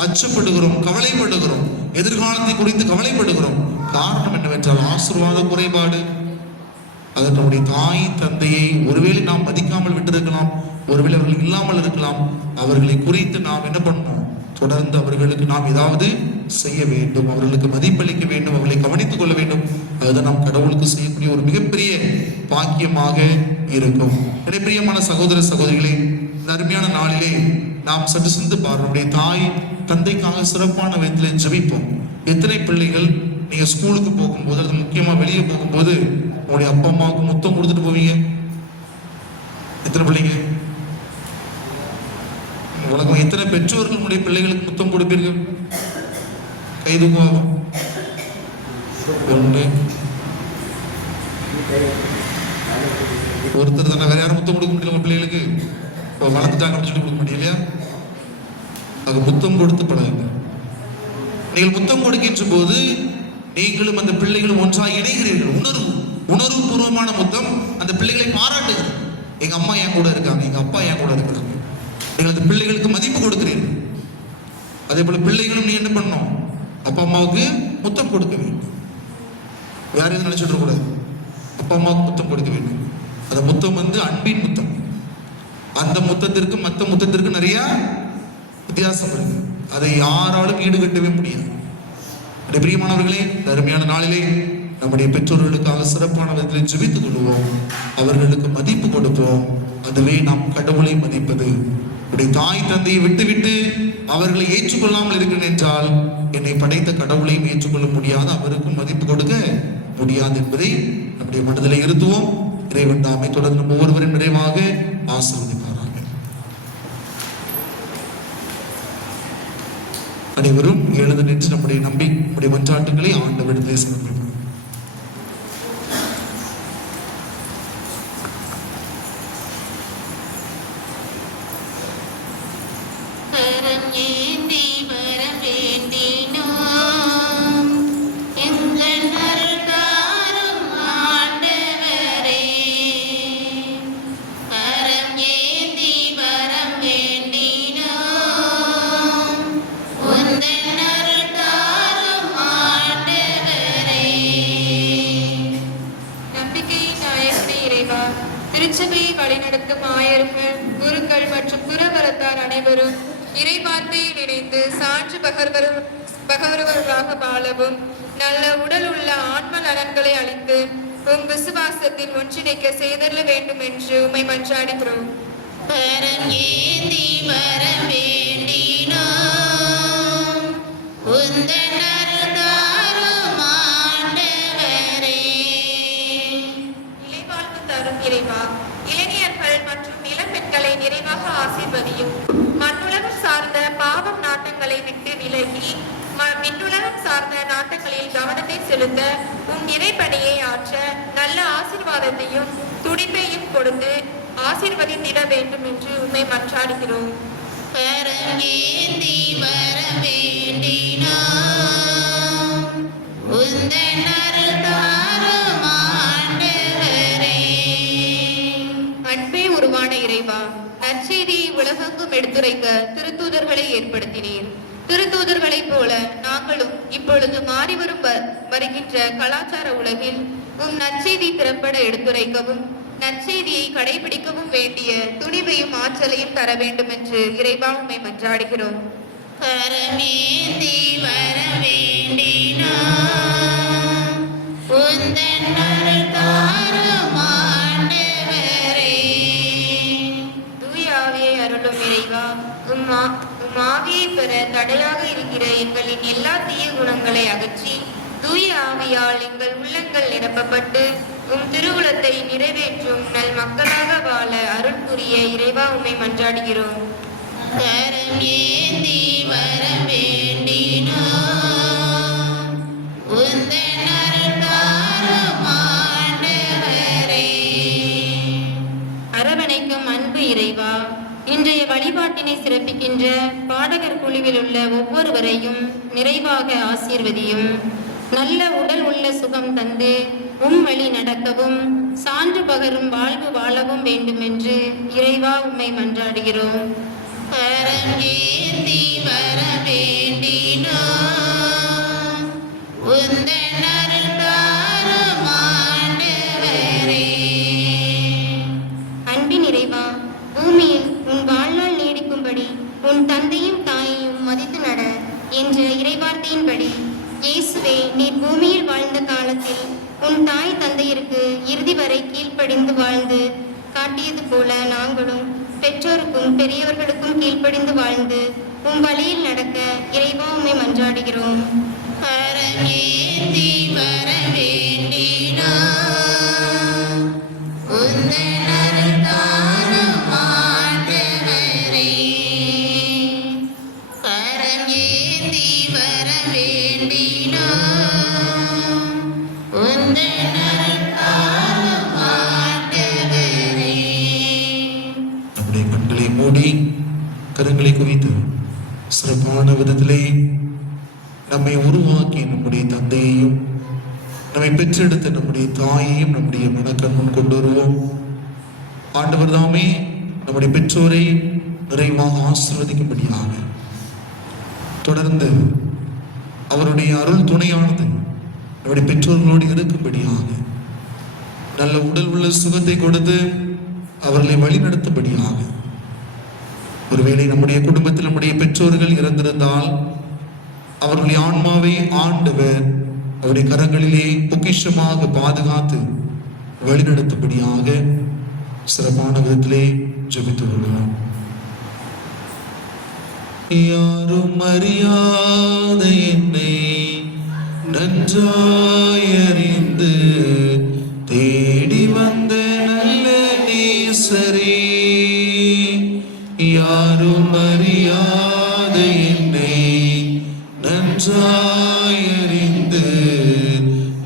அச்சப்படுகிறோம், கவலைப்படுகிறோம், எதிர்காலத்தை குறித்து கவலைப்படுகிறோம். காரணம் என்னவென்றால் ஆசீர்வாத குறைபாடு. அதற்கு நம்முடைய தாய் தந்தையை ஒருவேளை நாம் மதிக்காமல் விட்டிருக்கலாம், ஒருவேளை அவர்கள் இல்லாமல் இருக்கலாம். அவர்களை குறித்து நாம் என்ன பண்ணணும்? தொடர்ந்து அவர்களுக்கு நாம் ஏதாவது செய்ய வேண்டும், அவர்களுக்கு மதிப்பளிக்க வேண்டும், அவர்களை கவனித்துக் கொள்ள வேண்டும். அதுதான் நாம் கடவுளுக்கு செய்யக்கூடிய ஒரு மிகப்பெரிய பாக்கியமாக இருக்கும். என்னுடைய பிரியமான சகோதர சகோதரிகளே, இந்த அருமையான நாளிலே நாம் சற்று சிந்து நம்முடைய தாய் தந்தைக்காக சிறப்பான விதத்திலே ஜெபிப்போம். எத்தனை பிள்ளைகள் நீங்க ஸ்கூலுக்கு போகும்போது, அது முக்கியமா வெளியே போகும்போது உங்களுடைய அப்பா அம்மாவுக்கு முத்தம் கொடுத்துட்டு போவீங்க? எத்தனை பிள்ளைங்க? உலகம் எத்தனை பெற்றோர்கள் உங்களுடைய பிள்ளைகளுக்கு முத்தம் கொடுப்பீர்கள்? கை தூக்குவாங்க. ஒன்று, ஒருத்தர் தானே, வேற யாரும் முத்தம் கொடுக்க முடியல உங்க பிள்ளைகளுக்கு? வளர்த்துட்டாங்க அப்படின்னு சொல்லி கொடுக்க முடியலையா? அது முத்தம் கொடுத்து பழகுங்க. நீங்கள் முத்தம் கொடுக்கின்ற போது நீங்களும் அந்த பிள்ளைகளும் ஒன்றாக இணைகிறீர்கள். உணர்வு பூர்வமான முத்தம் அந்த பிள்ளைகளை பாராட்டுகிறது. எங்க அம்மா என் கூட இருக்காங்க, எங்க அப்பா என் கூட இருக்கிறாங்க. நீங்கள் அந்த பிள்ளைகளுக்கு மதிப்பு கொடுக்கிறீர்கள். அதே போல பிள்ளைகளும் நீ என்ன பண்ணணும்? அப்பா அம்மாவுக்கு முத்தம் கொடுக்க வேண்டும். வேற எதுவும் நினைச்சிட்டு கூடாது. அப்பா அம்மாவுக்கு முத்தம் கொடுக்க வேண்டும். அந்த முத்தம் அன்பின் முத்தம். அந்த முத்தத்திற்கு மற்ற முத்தத்திற்கு நிறைய வித்தியாசம் இருக்கு. அதை யாராலும் ஈடுகட்டவே முடியாது. பிரியமானவர்களே, இந்த அருமையான நாளிலே நம்முடைய பெற்றோர்களுக்காக சிறப்பான விதத்தில் ஜெபித்துக் கொள்வோம், அவர்களுக்கு மதிப்பு கொடுப்போம். அதுவே நாம் கடவுளை மதிப்பது. உடைய தாய் தந்தையை விட்டுவிட்டு அவர்களை ஏற்றுக்கொள்ளாமல் இருக்கிறேன் என்றால் என்னை படைத்த கடவுளையும் ஏற்றுக்கொள்ள முடியாது, அவருக்கும் மதிப்பு கொடுக்க முடியாது என்பதை நம்முடைய மனதில் இருத்துவோம். இறைவன் தாமே தொடர்ந்து நம்ம ஒவ்வொருவரும் நிறைவாக ஆசீர்வதிப்பாராக. அனைவரும் எழுந்து நின்று நம்முடைய நம்முடைய மன்றாட்டுகளை ஆண்டவரிடத்திலே சமர்ப்பிப்போம். திருச்சபையை வழிநடத்தும் ஆயர்கள், குருக்கள் மற்றும் புறவரத்தார் அனைவரும் இறை வார்த்தையை நினைத்து சான்று பகர்வர்களாக வாழவும், நல்ல உடல் உள்ள ஆன்ம நலன்களை அளித்து விசுவாசத்தில் ஒன்றிணைக்க செய்தள்ள வேண்டும் என்று உம்மை மன்றாடுகிறோம். இறைவா, இளைஞர்கள் மற்றும் இளம்பெண்களை நிறைவாக ஆசீர்வதியும். மண்ணுலகம் சார்ந்த பாவம் நாட்டங்களை விட்டு விலகி விண்ணுலகம் சார்ந்த நாட்டங்களில் கவனத்தை செலுத்த உம் இறைப்பணியை ஆற்ற நல்ல ஆசீர்வாதத்தையும் துடிப்பையும் கொடுத்து ஆசீர்வதித்திட வேண்டும் என்று உம்மை மன்றாடுகிறோம். கரம் ஏந்தி வர வேண்டினோம் உந்தன் அருள் தாரும் ஆண்டவரே. அன்பே உருவான இறைவா, நற்செய்தியை உலகெங்கும் எடுத்துரைக்க திருத்தூதர்களை ஏற்படுத்தினீர். திருத்தூதர்களைப் போல நாங்களும் இப்பொழுது மாறி வருகின்ற கலாச்சார உலகில் நற்செய்தி திறம்பட எடுத்துரைக்கவும் நற்செய்தியை கடைபிடிக்கவும் வேண்டிய துணிவையும் ஆற்றலையும் தர வேண்டும் என்று இறைவா உம்மை மன்றாடுகிறோம். கரமேந்தி வர வேண்டினோம் உந்தன் அருள் தாரும் ஆண்டவரே. தூய ஆவியை அருளும் இறைவா, உம் ஆவியை பெற தடையாக இருக்கிற எங்களின் எல்லா தீய குணங்களை அகற்றி தூய ஆவியால் எங்கள் உள்ளங்கள் நிரப்பப்பட்டு உம் திருவுளத்தை நிறைவேற்றும் நல் மக்களாக வாழ அருள் புரிய இறைவா உம்மை மன்றாடுகிறோம். கரம் ஏந்தி வர வேண்டினோம் உந்தன் அருள் தாரும் ஆண்டவரே. அரவணைக்கும் அன்பு இறைவா, இன்றைய வழிபாட்டினை சிறப்பிக்கின்ற பாடகர் குழுவில் உள்ள ஒவ்வொருவரையும் நிறைவாக ஆசீர்வதியும். நல்ல உடல் உள்ள சுகம் தந்து வழி நடக்கவும் சான்று பகரும் வாழ்வு வாழவும் வேண்டும் என்று இறைவா உம்மை மன்றாடுகிறோம். கரம் ஏந்தி வர வேண்டினோம் உந்தன் அருள் தாரும் ஆண்டவரே. அன்பின் இறைவா, பூமியில் உன் வாழ்நாள் நீடிக்கும்படி உன் தந்தையும் தாயையும் மதித்து நட என்ற இறைவார்த்தையின்படி இயேசுவே, நீர் பூமியில் வாழ்ந்த காலத்தில் உன் தாய் தந்தையருக்கு இறுதி வரை கீழ்ப்படிந்து வாழ்ந்து காட்டியது போல நாங்களும் பெற்றோருக்கும் பெரியவர்களுக்கும் கீழ்ப்படிந்து வாழ்ந்து உம் வழியில் நடக்க இறைவா உம்மை மன்றாடுகிறோம். கரம் ஏந்தி வர வேண்டினோம் உந்தன் அருள் தாரும் ஆண்டவரே. கரம் ஏந்தி வர வேண்டினோம் உந்தன் அருள் தாரும் ஆண்டவரே. நம்முடைய கண்களை மூடி கரங்களை குவித்து சிறப்பான விதத்திலே நம்மை உருவாக்கி நம்முடைய தந்தையையும் நம்மை பெற்றெடுத்த நம்முடைய தாயையும் நம்முடைய மனக்கண் முன் கொண்டு வருவோம். ஆண்டவர் தாமே நம்முடைய பெற்றோரை நிறைவாக ஆசீர்வதிக்கும்படியாக தொடர்ந்து அவருடைய அருள் துணையானது நம்முடைய பெற்றோர்களோடு இருக்கும்படியாக நல்ல உடல் உள்ள சுகத்தை கொடுத்து அவர்களை வழிநடத்தும்படியாக. ஒருவேளை நம்முடைய குடும்பத்தில் நம்முடைய பெற்றோர்கள் இறந்திருந்தால் அவர்களுடைய ஆன்மாவை ஆண்டவர் அவருடைய கரங்களிலே பொக்கிஷமாக பாதுகாத்து வழிநடத்தும்படியாக சிறப்பான விதத்திலே ஜெபித்து கொள்கிறோம். யாரும் அறியாத என்னை நன்றாயறிந்து தேடி வந்த நல்ல நேசரே, யாரும் அறியாத என்னை நன்றாயறிந்து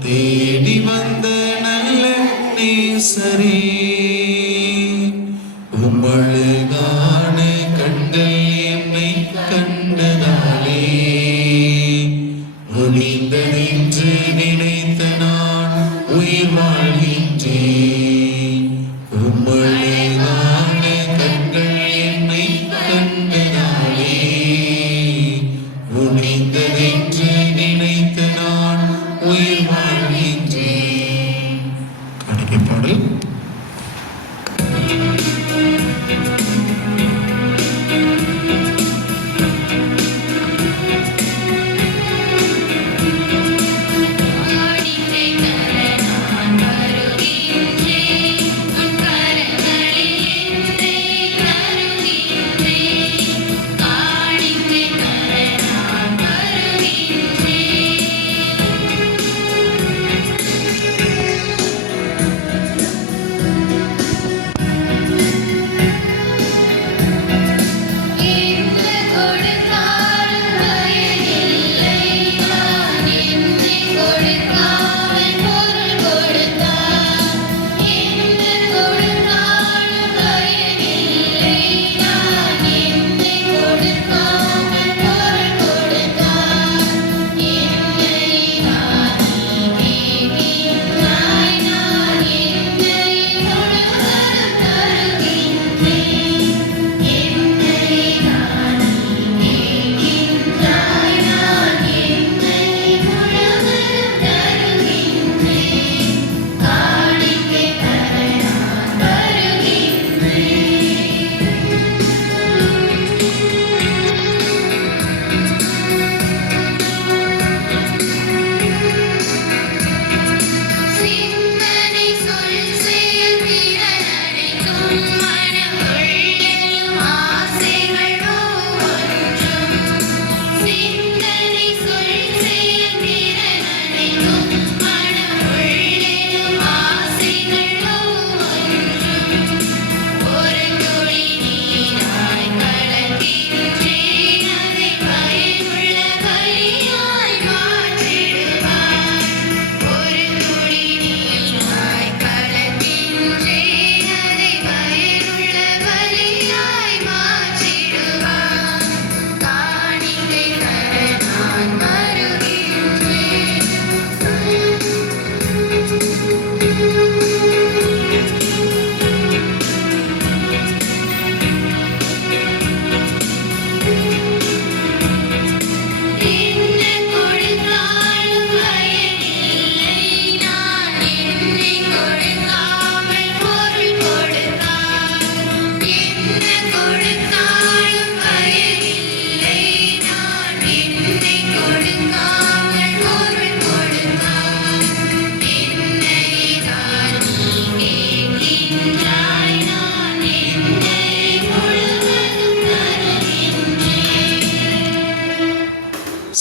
தேடி வந்த நல்ல நேசரே, உம்மழகான கண்கள் என்னை கண்டதாலே முடிந்ததென்று நினைத்த நான் உயிர் வாழ்கின்றேன். உம்மழகான கண்கள் என்னை கண்டதாலே முடிந்ததென்று நினைத்த நான் உயிர் வாழ்கின்றேன். காணிக்கை பாடல். காணிக்கை தர நான் வருகின்றேன் உன் கரங்களில் என்னை தருகின்றேன். காணிக்கை தர நான் வருகின்றேன்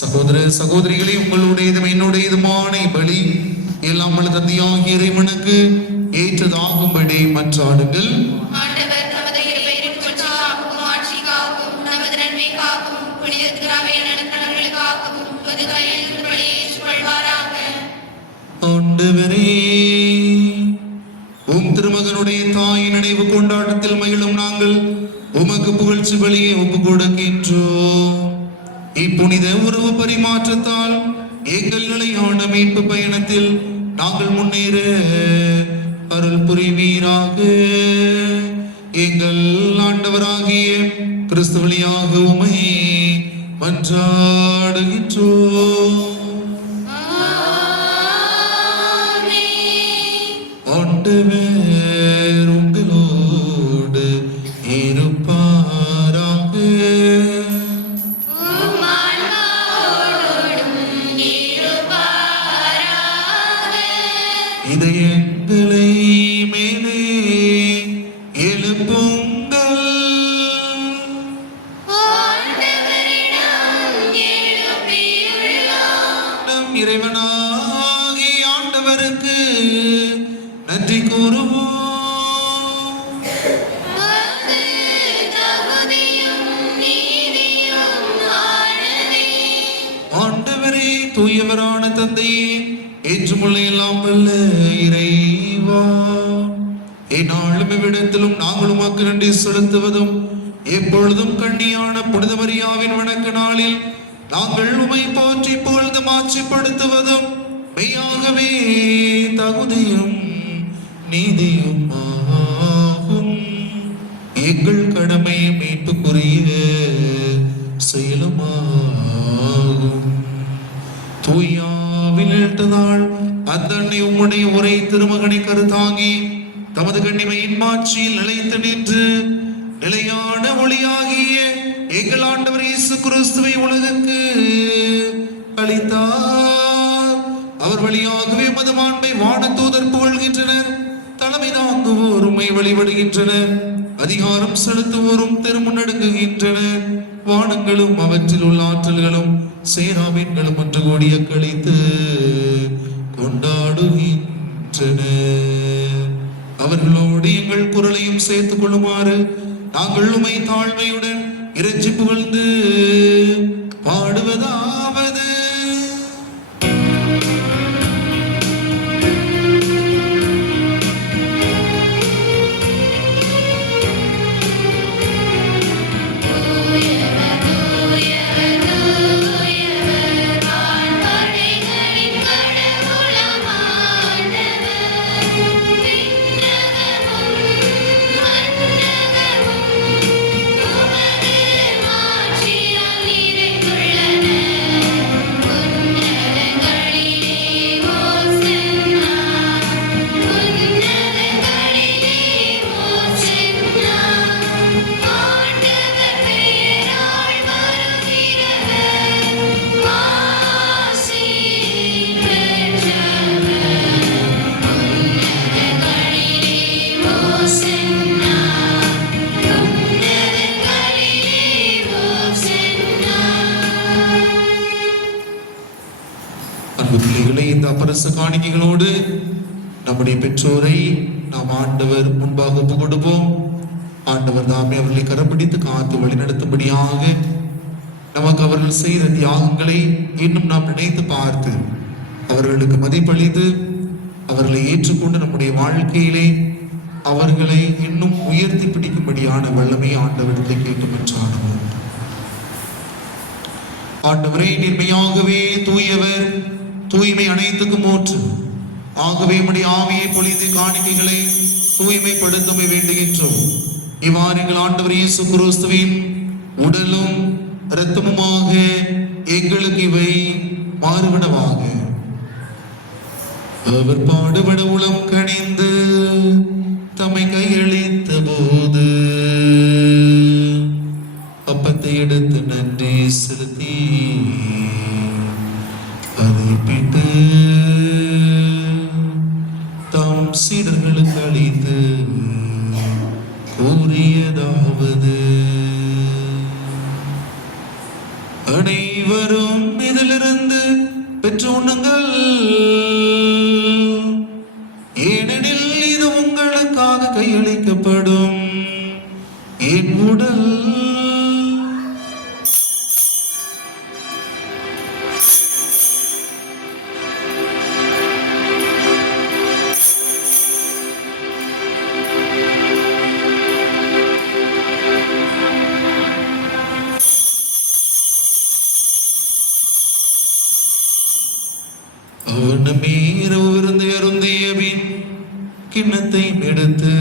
சகோதர சகோதரிகளே, உங்களுடையதும் என்னுடையதுமான பலி எல்லாம் வல்ல தந்தையாகிய இறைவனுக்கு ஏற்றதாகும்படி மன்றாடுங்கள். ஆண்டவர் தமது இருபெரும் புகழ்ச்சிக்காகவும் ஆட்சிக்காகவும் நமது நன்மைக்காகவும் புனித திராவிட நலன்களுக்காகவும் பொது கையில் ஏற்றுக்கொள்வாராக. ஆண்டவரே, உம் திருமகனுடைய தாயின் நினைவு கொண்டாட்டத்தில் மகிழும் நாங்கள் உமக்கு புகழ்ச்சி பலியை ஒப்பு கொடுக்கின்றோம். இப்புனித உறவு பரிமாற்றத்தால் எங்கள் நிலையான மீட்பு பயணத்தில் நாங்கள் முன்னேற அருள் புரிவீராக. எங்கள் ஆண்டவராகிய கிறிஸ்து வழியாக உம்மை மன்றாடுகின்றோம். ஆண்டவர் உங்களோடு இருப்பாராக. இதயங்களை மேலே எழுப்புங்கள். நம் இறைவனாகிய ஆண்டவருக்கு நன்றி கூறுவோம். ஆண்டவரே, தூயவரான தந்தையே, ஏற்றுமுள்ள எல்லாம் வல்ல இறைவா, இந்நாளும் இவ்விடத்திலும் நாங்கள் உமக்கு நன்றி செலுத்துவதும் எப்பொழுதும் கண்ணியான புனித மரியாவின் வணக்க நாளில் நாங்கள் உமை போற்றி புகழ்ந்து மாட்சிப்படுத்துவதும் மெய்யாகவே தகுதியும் நீதியும் ஆகும். எங்கள் கடமை மீட்புக்குரிய செயலுமாகும். தூயாவில் நாள் அத்தன்னை உம்முடைய உரை திருமகனை கருத்தாங்கி தமது கண்ணிமையின் மாட்சியில் நிலைத்து நின்று நிலையான ஒளியாகிய எங்கள் ஆண்டவர் இயேசு கிறிஸ்துவை உலகுக்கு அளித்தார். அவர் வழியாகவே மது மாண்பை வானதூதர் புகழ்கின்றனர். தலைமை தாங்குவோர் உம்மை வழிபடுகின்றனர். அதிகாரம் செலுத்துவோரும் திருமுன்னடுங்குகின்றனர். வானங்களும் அவற்றில் உள்ள ஆற்றல்களும் சேராபீன்களும் ஒன்று கூடிய கழித்து கொண்டாடுகின்றன. அவர்களோடு எங்கள் குரலையும் சேர்த்துக் கொள்ளுமாறு நாங்கள் உம்மை தாழ்மையுடன் இறைஞ்சி புகழ்ந்து பாடுவதாவது: இந்த அப்பரச காணிக்கைகளோடு நம்முடைய பெற்றோரை நாம் ஆண்டவர் முன்பாக ஒப்பு கொடுப்போம். ஆண்டவர் தாமே அவர்களை கரப்பிடித்து காத்து வழிநடத்தும்படியாக நமக்கு அவர்கள் செய்த தியாகங்களை இன்னும் நாம் நினைத்து பார்த்து அவர்களுக்கு மதிப்பளித்து அவர்களை ஏற்றுக்கொண்டு நம்முடைய வாழ்க்கையிலே அவர்களை இன்னும் உயர்த்தி பிடிக்கும்படியான வல்லமை ஆண்டவரத்தை கேட்கும் என்றானோம். ஆண்டவரே, நிர்மையாகவே தூயவர், தூய்மை அனைத்துக்கும் ஊற்று. ஆகவே உம்முடைய ஆவியை பொழிந்து காணிக்கைகளை தூய்மைப்படுத்தவே வேண்டுகின்றோம். இவ்வாறு எங்கள் ஆண்டவர் இயேசு கிறிஸ்துவின் உடலும் இரத்தமுமாக எங்களுக்கு இவை மாறுபடவாக. அவர் பாடுபட உளம் கனிந்து தம்மை கையளித்த போது அப்பத்தை எடுத்து நன்றி செலுத்தி அதை பிட்டு தாம் சீடர்களுக்கு அளித்து கூறியதாவது: அனைவரும் இதை இதிலிருந்து பெற்று உண்ணுங்கள், ஏனெனில் இது உங்களுக்காக கையளிக்கப்படும் என் உடல். அவனமே இரவிருந்து அருந்திய பின் கிண்ணத்தை எடுத்து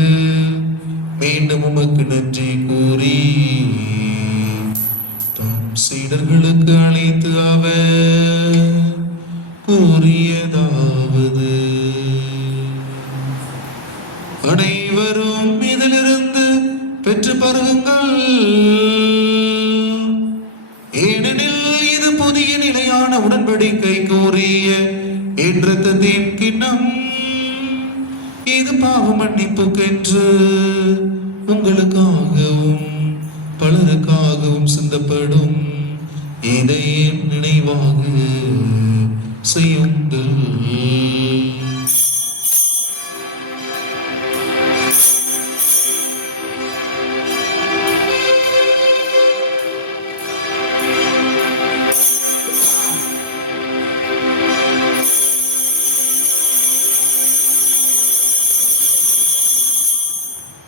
மீண்டும் உமக்கு நன்றி கூறி தாம் சீடர்களுக்கு அழைத்து அவர் கூறியதாவது, அனைவரும் இதிலிருந்து பெற்று பருகுங்கள், ஏனெனில் இது புதிய நிலையான உடன்படிக்கை கூறிய என் இரத்தத்தின் கிண்ணம். இது பாவ மன்னிப்புக்கென்று உங்களுக்காகவும் பலருக்காகவும் சிந்தப்படும். இதை என் நினைவாக செய்யுங்கள்.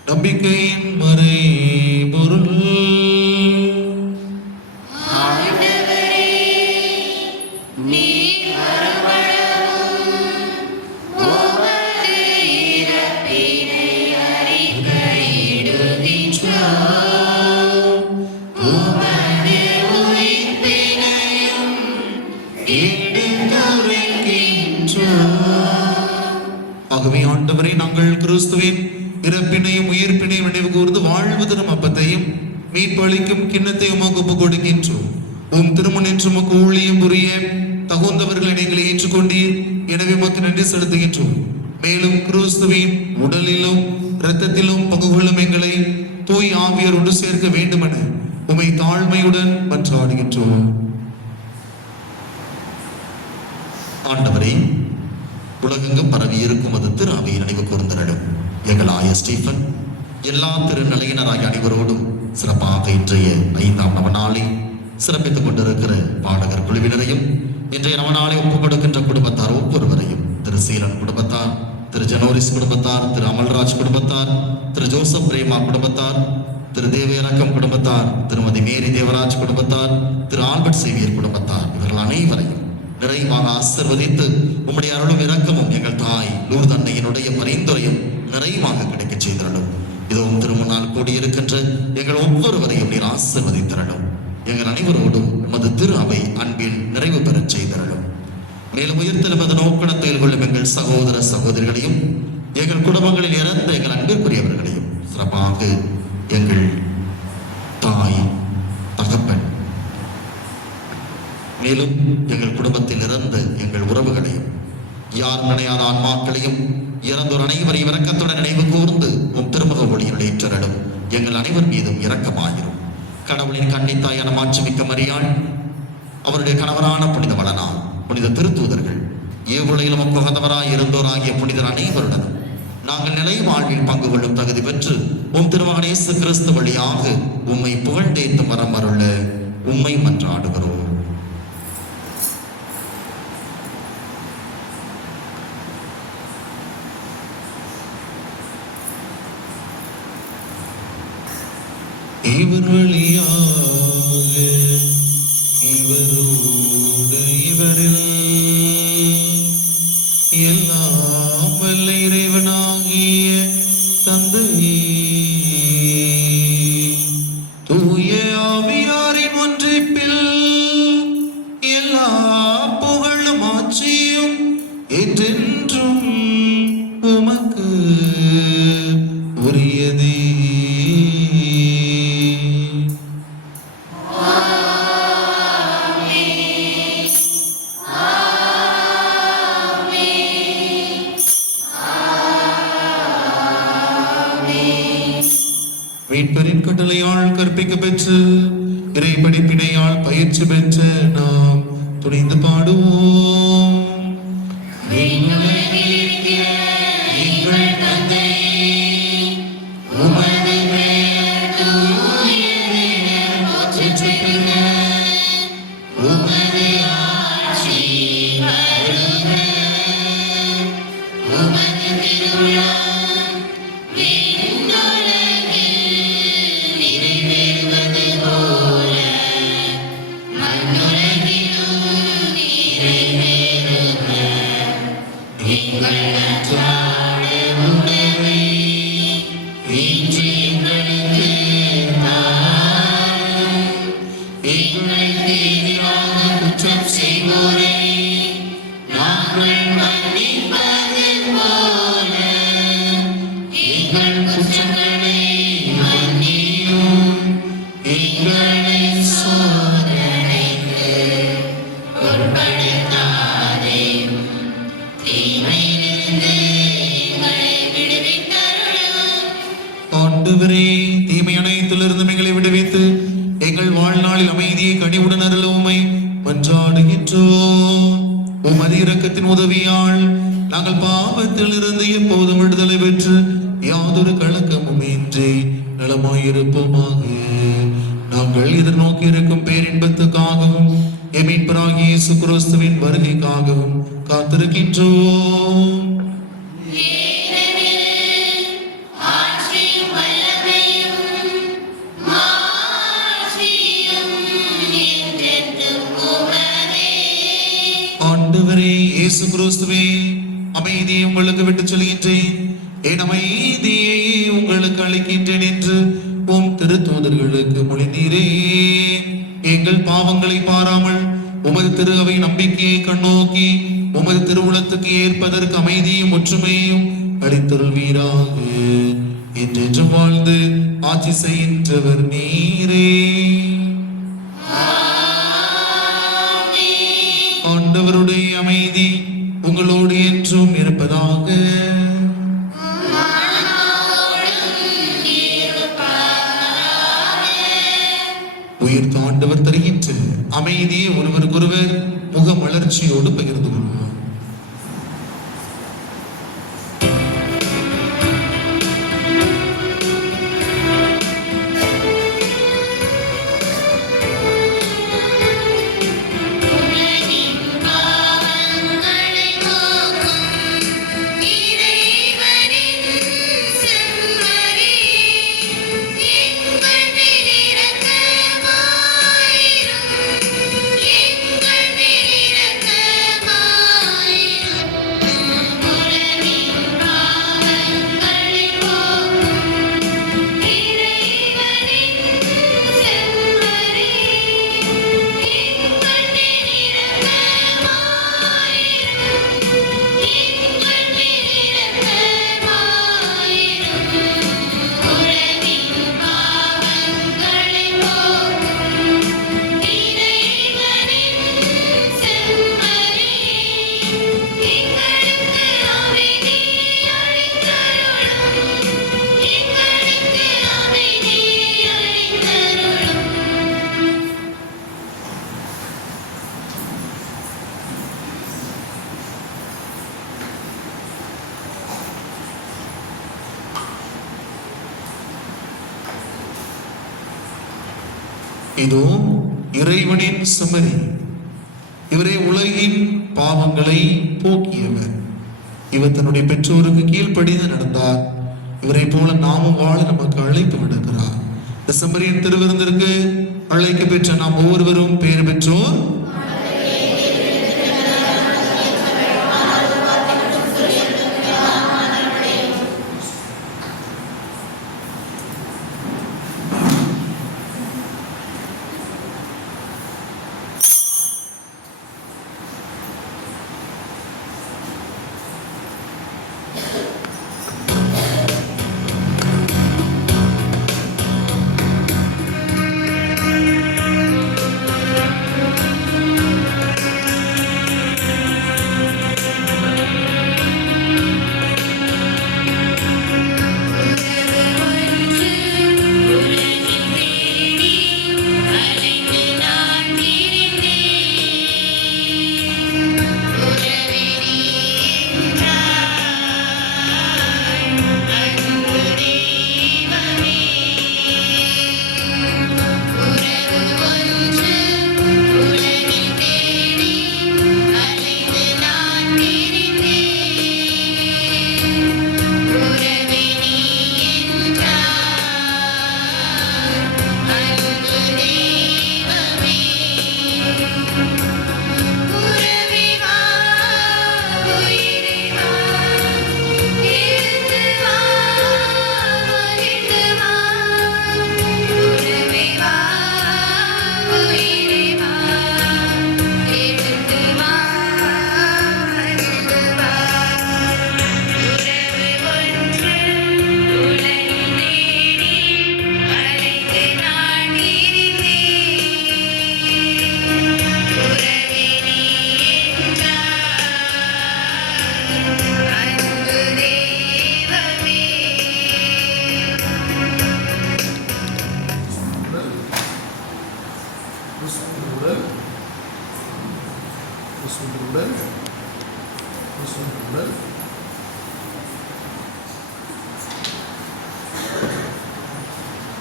நம்பிக்கையின் மறை பொருள். ஆகவே ஆண்டவரே, நாங்கள் கிறிஸ்துவின் இறப்பினையும் உயிர்ப்பினையும் நினைவு கூர்ந்து வாழ்வு தரும் அப்பத்தையும் மீட்பளிக்கும் கிண்ணத்தையும் உமக்கு ஒப்புக் கொடுக்கின்றோம். உம் திருமணின்று உமக்கு ஊழியம் புரிய தகுந்தவர்களை நீங்கள் ஏற்றுக்கொண்டீர். எனவே உமக்கு நன்றி செலுத்துகின்றோம். மேலும் கிறிஸ்துவின் உடலிலும் இரத்தத்திலும் பங்கு கொள்ளும் எங்களை தூய் ஆவியர் ஒன்று சேர்க்க வேண்டுமென உமை தாழ்மையுடன் மன்றாடுகின்றோம். ஆண்டவரே, உலகெங்கும் பரவி இருக்கும் அது திரு அவையை நினைவு கூர்ந்தரடும். எங்கள் ஆய ஸ்டீஃபன் எல்லா திருநிலையினராய் அனைவரோடும் சிறப்பாக இன்றைய 5ஆம் நவநாளை சிறப்பித்துக் கொண்டிருக்கிற பாடகர் குழுவினரையும் இன்றைய நவநாளை ஒப்புக் கொடுக்கின்ற குடும்பத்தார் ஒவ்வொருவரையும், திரு சீலன் குடும்பத்தார், திரு ஜனோரிஸ் குடும்பத்தார், திரு அமல்ராஜ் குடும்பத்தார், திரு ஜோசப் பிரேமா குடும்பத்தார், திரு தேவரக்கம் குடும்பத்தார், திருமதி மேரி தேவராஜ் குடும்பத்தார், திரு ஆல்பர்ட் சேவியர் குடும்பத்தார், இவர்கள் அனைவரையும் நிறைவாக ஆசிர்வதித்து உம்முடைய அருளும் இரக்கமும் எங்கள் தாய் லூர்து அன்னையினுடைய பரிந்துரையும் நிறைவாக கிடைக்க செய்திரலும். இதுவும் திருமுன்னால் கூடியிருக்கின்ற எங்கள் ஒவ்வொருவரையும் நீர் ஆசிர்வதித்திரலும். எங்கள் அனைவரோடும் உமது திரு அவை அன்பில் நிறைவு பெறச் செய்திரலும். மேலும் உயிர்த்தெழுவது நோக்கணத்தில் கொள்ளும் எங்கள் சகோதர சகோதரிகளையும் எங்கள் குடும்பங்களில் இறந்த எங்கள் அன்பிற்குரியவர்களையும் சிறப்பாக எங்கள் தாய் தகப்பன் மேலும் எங்கள் குடும்பத்தில் இறந்த எங்கள் உறவுகளையும் யார் நினையாத ஆன்மாக்களையும் இறந்தோர் அனைவரையும் இரக்கத்துடன் நினைவு கூர்ந்து உம் திருமுக ஒளியில் ஏற்றரலும். எங்கள் அனைவர் மீதும் இரக்கமாயிரும். கடவுளின் கன்னித்தாயான மாட்சிமிக்க மரியாள், அவருடைய கணவரான புனித வளனார், புனித திருத்தூதர்கள், ஏவுலகிலும் உகந்தவராய் இருந்தோர் ஆகிய புனிதர் அனைவருடனும் நாங்கள் நிலை வாழ்வில் பங்கு கொள்ளும் தகுதி பெற்று உம் திருமகன் இயேசு கிறிஸ்து வழியாக உம்மை புகழ்ந்தேத்தும் வரம் அருள உம்மை மன்றாடுகிறோம். இவர் வழியாக இவரோடு இவரில் எல்லாம் வல்ல இறைவனாகிய தந்தையே, தூய ஆவியாரின் ஒன்றிப்பில் எல்லா புகழும் ஆட்சியும் என்றென்றும் உமக்கு உரியதே. மீட்பரின் கட்டளையால் கற்பிக்க பெற்று இறை படிப்பினையால் பயிற்சி பெற்ற நாம் துணிந்து பாடுவோம். விண்ணுலகில் இருக்கிற எங்கள் தந்தையே, உமது பெயர் தூயதென போற்றப் பெறுக. உமது ஆட்சி வருக. உமது திருவுளம் விண்ணுலகில் நிறைவேறுவது போல மண்ணுலகிலும் நிறைவேறுக. எங்கள் அன்றாட உணவை இன்று எங்களுக்கு தாரும். எங்களுக்கு எதிராக குற்றம் செய்வோரை நாங்கள் மன்னிப்பது போல எங்கள் குற்றங்களை மன்னியும். எங்களை சோதனைக்கு உட்படுத்தாதேயும். தீமையிலிருந்து எங்களை விடுவித்தருளும். ஆண்டவரே, தீமை அனைத்திலிருந்து எங்களை விடுவித்து எங்கள் வாழ்நாளில் அமைதியை கனிவுடன் அருள உம்மை மன்றாடுகின்றோம். உமது இரக்கத்தின் உதவியால் நாங்கள் பாவத்தில் இருந்து எப்போதும் விடுதலை பெற்று யாதொரு கலக்கமும் இன்றி நலமாயிருப்போமாக. நாங்கள் எதிர்நோக்கி இருக்கும் பேரின்பத்துக்காகவும் எமீட்பராகிய இயேசு கிறிஸ்துவின் வருகைக்காகவும் காத்திருக்கின்றோம். ஏனெனில் ஆட்சியும் வல்லமையும் மாட்சியும் என்றென்றும் உமதே. ஆண்டவரே இயேசு கிறிஸ்துவே, அமைதியை உங்களுக்கு விட்டுச் செல்கின்றேன், என் அமைதியை உங்களுக்கு அளிக்கின்றேன் என்று உம் திருத்தூதர்களுக்கு மொழிந்தீரே. எங்கள் பாவங்களை பாராமல் உமது திரு அவை நம்பிக்கையை கண்ணோக்கி உமது திருவுளத்துக்கு ஏற்பதற்கு அமைதியும் ஒற்றுமையும் அளித்தருள்வீராக. என்றென்று வாழ்ந்து ஆட்சி செய்கின்றவர் நீரே. ஆண்டவருடைய அமைதி உங்களோடு என்றும் இருப்பதாக. உயிர் தாண்டவர் தருகின்ற அமைதியை ஒருவருக்கொருவர் முக மலர்ச்சியோடு பகிர்ந்து கொள்வோம். உலகின் பாவங்களை போக்கும் இறைவனின் செம்மறி, எங்கள் மேல் இரக்கமாயிரும். எங்கள் மேல் இரக்கமாயிரும். உலகின் பாவங்களை போக்கும் இறைவனின் செம்மறி, எங்கள் மேல் இரக்கமாயிரும். எங்கள் மேல் இரக்கமாயிரும். உலகின் பாவங்களை போக்கும் இறைவனின் செம்மறி, எங்களுக்கு அமைதி அளித்தருளும். எங்களுக்கு அமைதி அளித்தருளும். இதோ இறைவனின் செம்மறி, இவரே உலகின் பாவங்களை போக்கியவர். இவர் தன்னுடைய பெற்றோருக்கு கீழ்ப்படிந்து நடந்தார். இவரை போல நாமும் வாழ நமக்கு அழைப்பு விடுக்கிறார். இந்த செம்மறியின் திருவிருந்திற்கு அழைக்க பெற்ற நாம் ஒவ்வொருவரும் பேறு பெற்றோர்.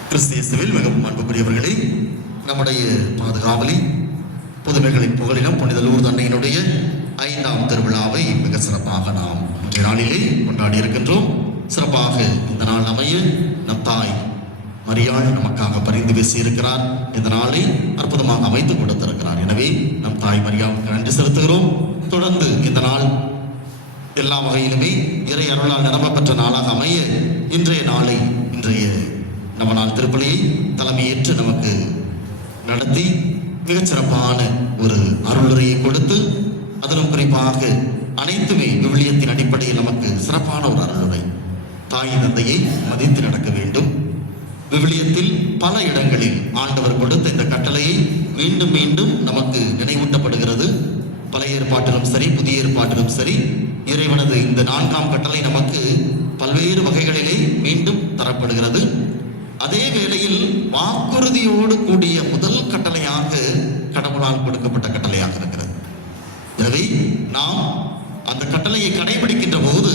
கிறிஸ்தியசுவில் மிகவும் அன்புக்குரியவர்களே, நம்முடைய பாதுகாவலி புதுமைகளின் புகழிடம் புனித லூர்து அன்னையினுடைய 5ஆம் திருவிழாவை மிக சிறப்பாக நாம் இன்றைய நாளிலே கொண்டாடி இருக்கின்றோம். சிறப்பாக இந்த நாள் அமைய நம் தாய் மரியாள் நமக்காக பரிந்து பேசியிருக்கிறார். இந்த நாளை அற்புதமாக அமைத்து கொடுத்திருக்கிறார். எனவே நம் தாய் மரியாவுக்கு நன்றி செலுத்துகிறோம். தொடர்ந்து இந்த நாள் எல்லா வகையிலுமே இறை அருளால் நிரம்ப பெற்ற நாளாக அமைய இன்றைய நவநாள் திருப்பலியை தலைமையேற்று நமக்கு நடத்தி மிகச்சிறப்பான ஒரு அருளுரையை கொடுத்து, அதிலும் குறிப்பாக அனைத்துமே விவிலியத்தின் அடிப்படையில் நமக்கு சிறப்பான ஒரு அருளுரை. தாய் தந்தையை மதித்து நடக்க வேண்டும். விவிலியத்தில் பல இடங்களில் ஆண்டவர் கொடுத்த இந்த கட்டளையை மீண்டும் மீண்டும் நமக்கு நினைவூட்டப்படுகிறது. பழைய ஏற்பாட்டிலும் சரி, புதிய ஏற்பாட்டிலும் சரி, இறைவனது இந்த 4ஆம் கட்டளை நமக்கு பல்வேறு வகைகளிலே மீண்டும் தரப்படுகிறது. அதே வேளையில் வாக்குறுதியோடு கூடிய முதல் கட்டளையாக கடவுளால் கொடுக்கப்பட்ட கட்டளையாக இருக்கிறது. எனவே நாம் அந்த கட்டளையை கடைபிடிக்கின்ற போது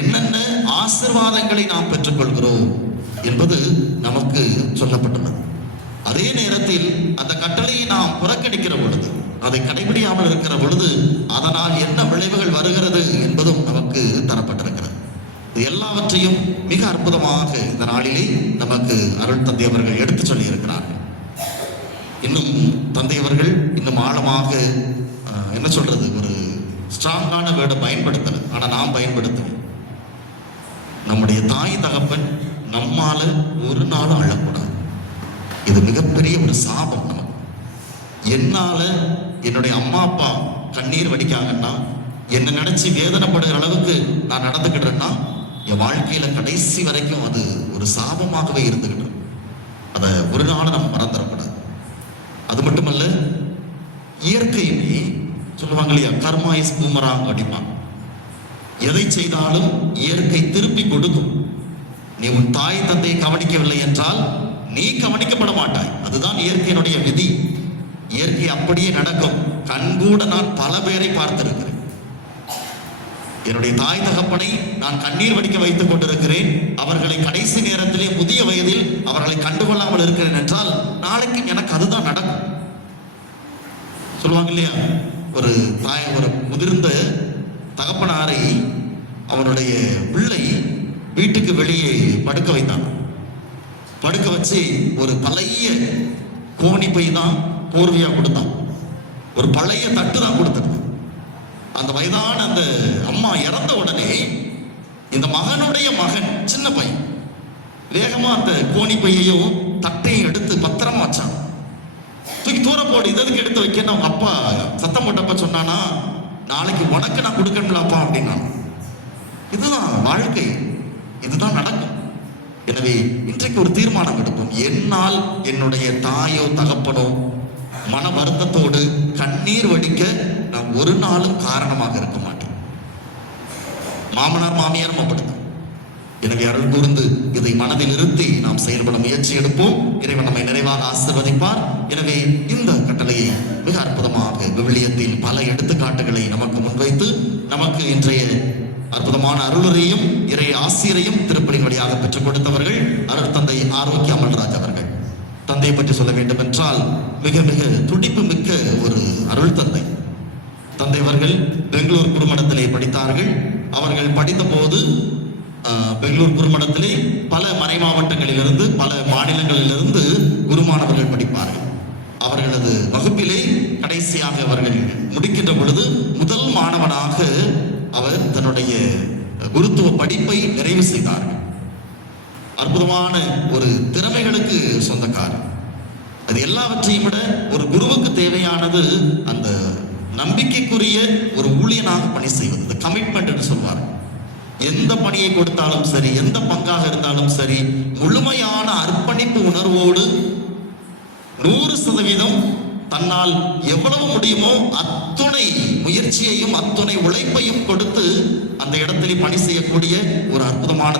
என்னென்ன ஆசீர்வாதங்களை நாம் பெற்றுக்கொள்கிறோம் என்பது நமக்கு சொல்லப்பட்டுள்ளது. அதே நேரத்தில் அந்த கட்டளையை நாம் புறக்கணிக்கிற பொழுது, அதை கடைபிடியாமல் இருக்கிற பொழுது அதனால் என்ன விளைவுகள் வருகிறது என்பதும் நமக்கு தரப்பட்டிருக்கிறது. இது எல்லாவற்றையும் மிக அற்புதமாக இந்த நாளிலே நமக்கு அருள் தந்தை அவர்கள் எடுத்து சொல்லி இருக்கிறார்கள். இன்னும் தந்தை அவர்கள் இன்னும் ஆழமாக என்ன சொல்றது, ஒரு ஸ்ட்ராங்கான வேர்டை பயன்படுத்தல, ஆனா நாம் பயன்படுத்துவோம். நம்முடைய தாய் தகப்பன் நம்மால ஒரு நாளும் அழக்கூடாது. இது மிகப்பெரிய ஒரு சாபம் நமக்கு. என்னால என்னுடைய அம்மா அப்பா கண்ணீர் வடிக்காங்கன்னா, என்னை நினைச்சு வேதனைப்படுகிற அளவுக்கு நான் நடந்துக்கிட்டேன்னா, என் வாழ்க்கையில கடைசி வரைக்கும் அது ஒரு சாபமாகவே இருந்துகிட்டு, அதை ஒரு நாள் நம்ம மறந்துடக்கூடாது. அது மட்டுமல்ல, இயற்கையுமே சொல்லுவாங்க இல்லையா, கர்மா இஸ் பூமராங் அப்படிமா. எதை செய்தாலும் இயற்கை திருப்பி கொடுக்கும். நீ உன் தாய் தந்தையை கவனிக்கவில்லை என்றால் நீ கவனிக்கப்பட மாட்டாய். அதுதான் இயற்கையினுடைய விதி. இயற்கை அப்படியே நடக்கும். கண்கூட நான் பல பேரை பார்த்திருக்கிறேன். என்னுடைய தாய் தகப்பனை நான் கண்ணீர் வடிக்க வைத்துக் கொண்டிருக்கிறேன். அவர்களை கடைசி நேரத்திலே முதிய வயதில் அவர்களை கண்டுகொள்ளாமல் இருக்கிறேன் என்றால் நாளைக்கு எனக்கு அதுதான் நடக்கும். சொல்லுவாங்க இல்லையா, ஒரு முதிர்ந்த தகப்பனாரை அவனுடைய பிள்ளை வீட்டுக்கு வெளியே படுக்க வைத்தான். படுக்க வச்சு ஒரு பழைய கோணி பை தான் போர்வையா கொடுத்தான். ஒரு பழைய தட்டு தான் கொடுத்தது. அந்த வயதான அந்த அம்மா இறந்த உடனே இந்த மகனுடைய மகன் சின்ன பையன் வேகமா அந்த கோணி பையையும் தட்டையும் எடுத்து பத்திரமா வச்சான். தூக்கி தூர போடு, இதற்கு எடுத்து வைக்கன்னு அவங்க அப்பா சத்தம் போட்டப்ப சொன்னானா, நாளைக்கு உனக்கு நான் கொடுக்கணும்லப்பா அப்படின்னா. இதுதான் வாழ்க்கை, இதுதான் நடக்கும். எனவே இன்றைக்கு ஒரு தீர்மானம் எடுப்போம். என்னால் என்னுடைய தாயோ தகப்பனோ மன வருத்தத்தோடு கண்ணீர் வடிக்க நான் ஒரு நாளும் காரணமாக இருக்க மாட்டேன். மாமனார் மாமியாரும் அப்படித்தான். எனவே அருள் கூர்ந்து இதை மனதில் நிறுத்தி நாம் செயல்பட முயற்சி எடுப்போம். இறைவன் நம்மை நிறைவாக ஆசீர்வதிப்பார். எனவே இந்த கட்டளையை மிக அற்புதமாக விவிலியத்தில் பல எடுத்துக்காட்டுகளை நமக்கு முன்வைத்து நமக்கு இன்றைய அற்புதமான அருளுரையும் இறை ஆசிரியரையும் திருப்பலின் வழியாக பெற்றுக் கொடுத்தவர்கள் அருள் தந்தை ஆரோக்கிய அமல்ராஜ் அவர்கள். தந்தையை பற்றி சொல்ல வேண்டும் என்றால் மிக மிக துடிப்பு மிக்க ஒரு அருள் தந்தை. தந்தை அவர்கள் பெங்களூர் குருமடத்திலே படித்தார்கள். அவர்கள் படித்த போது பெங்களூர் குருமடத்திலே பல மறை மாவட்டங்களிலிருந்து பல மாநிலங்களிலிருந்து குருமானவர்கள் படிப்பார்கள். அவர்களது வகுப்பிலே கடைசியாக அவர்கள் முடிக்கின்ற பொழுது முதல் மாணவனாக அவர் தன்னுடைய குருத்துவ படிப்பை நிறைவு செய்தார்கள். அற்புதமான ஒரு திறமைகளுக்கு சொந்தக்காரர். அது எல்லாவற்றையும் விட ஒரு குருவுக்கு தேவையானது அந்த நம்பிக்கைக்குரிய ஒரு ஊழியனாக பணி செய்வது, இந்த கமிட்மெண்ட் என்று சொல்வார். எந்த பணியை கொடுத்தாலும் சரி, எந்த பங்காக இருந்தாலும் சரி, முழுமையான அர்ப்பணிப்பு உணர்வோடு 100% தன்னால் எவ்வளவு முடியுமோ அத்துணை முயற்சியையும் அத்துணை உழைப்பையும் கொடுத்து அந்த இடத்திலே பணி செய்யக்கூடிய ஒரு அற்புதமான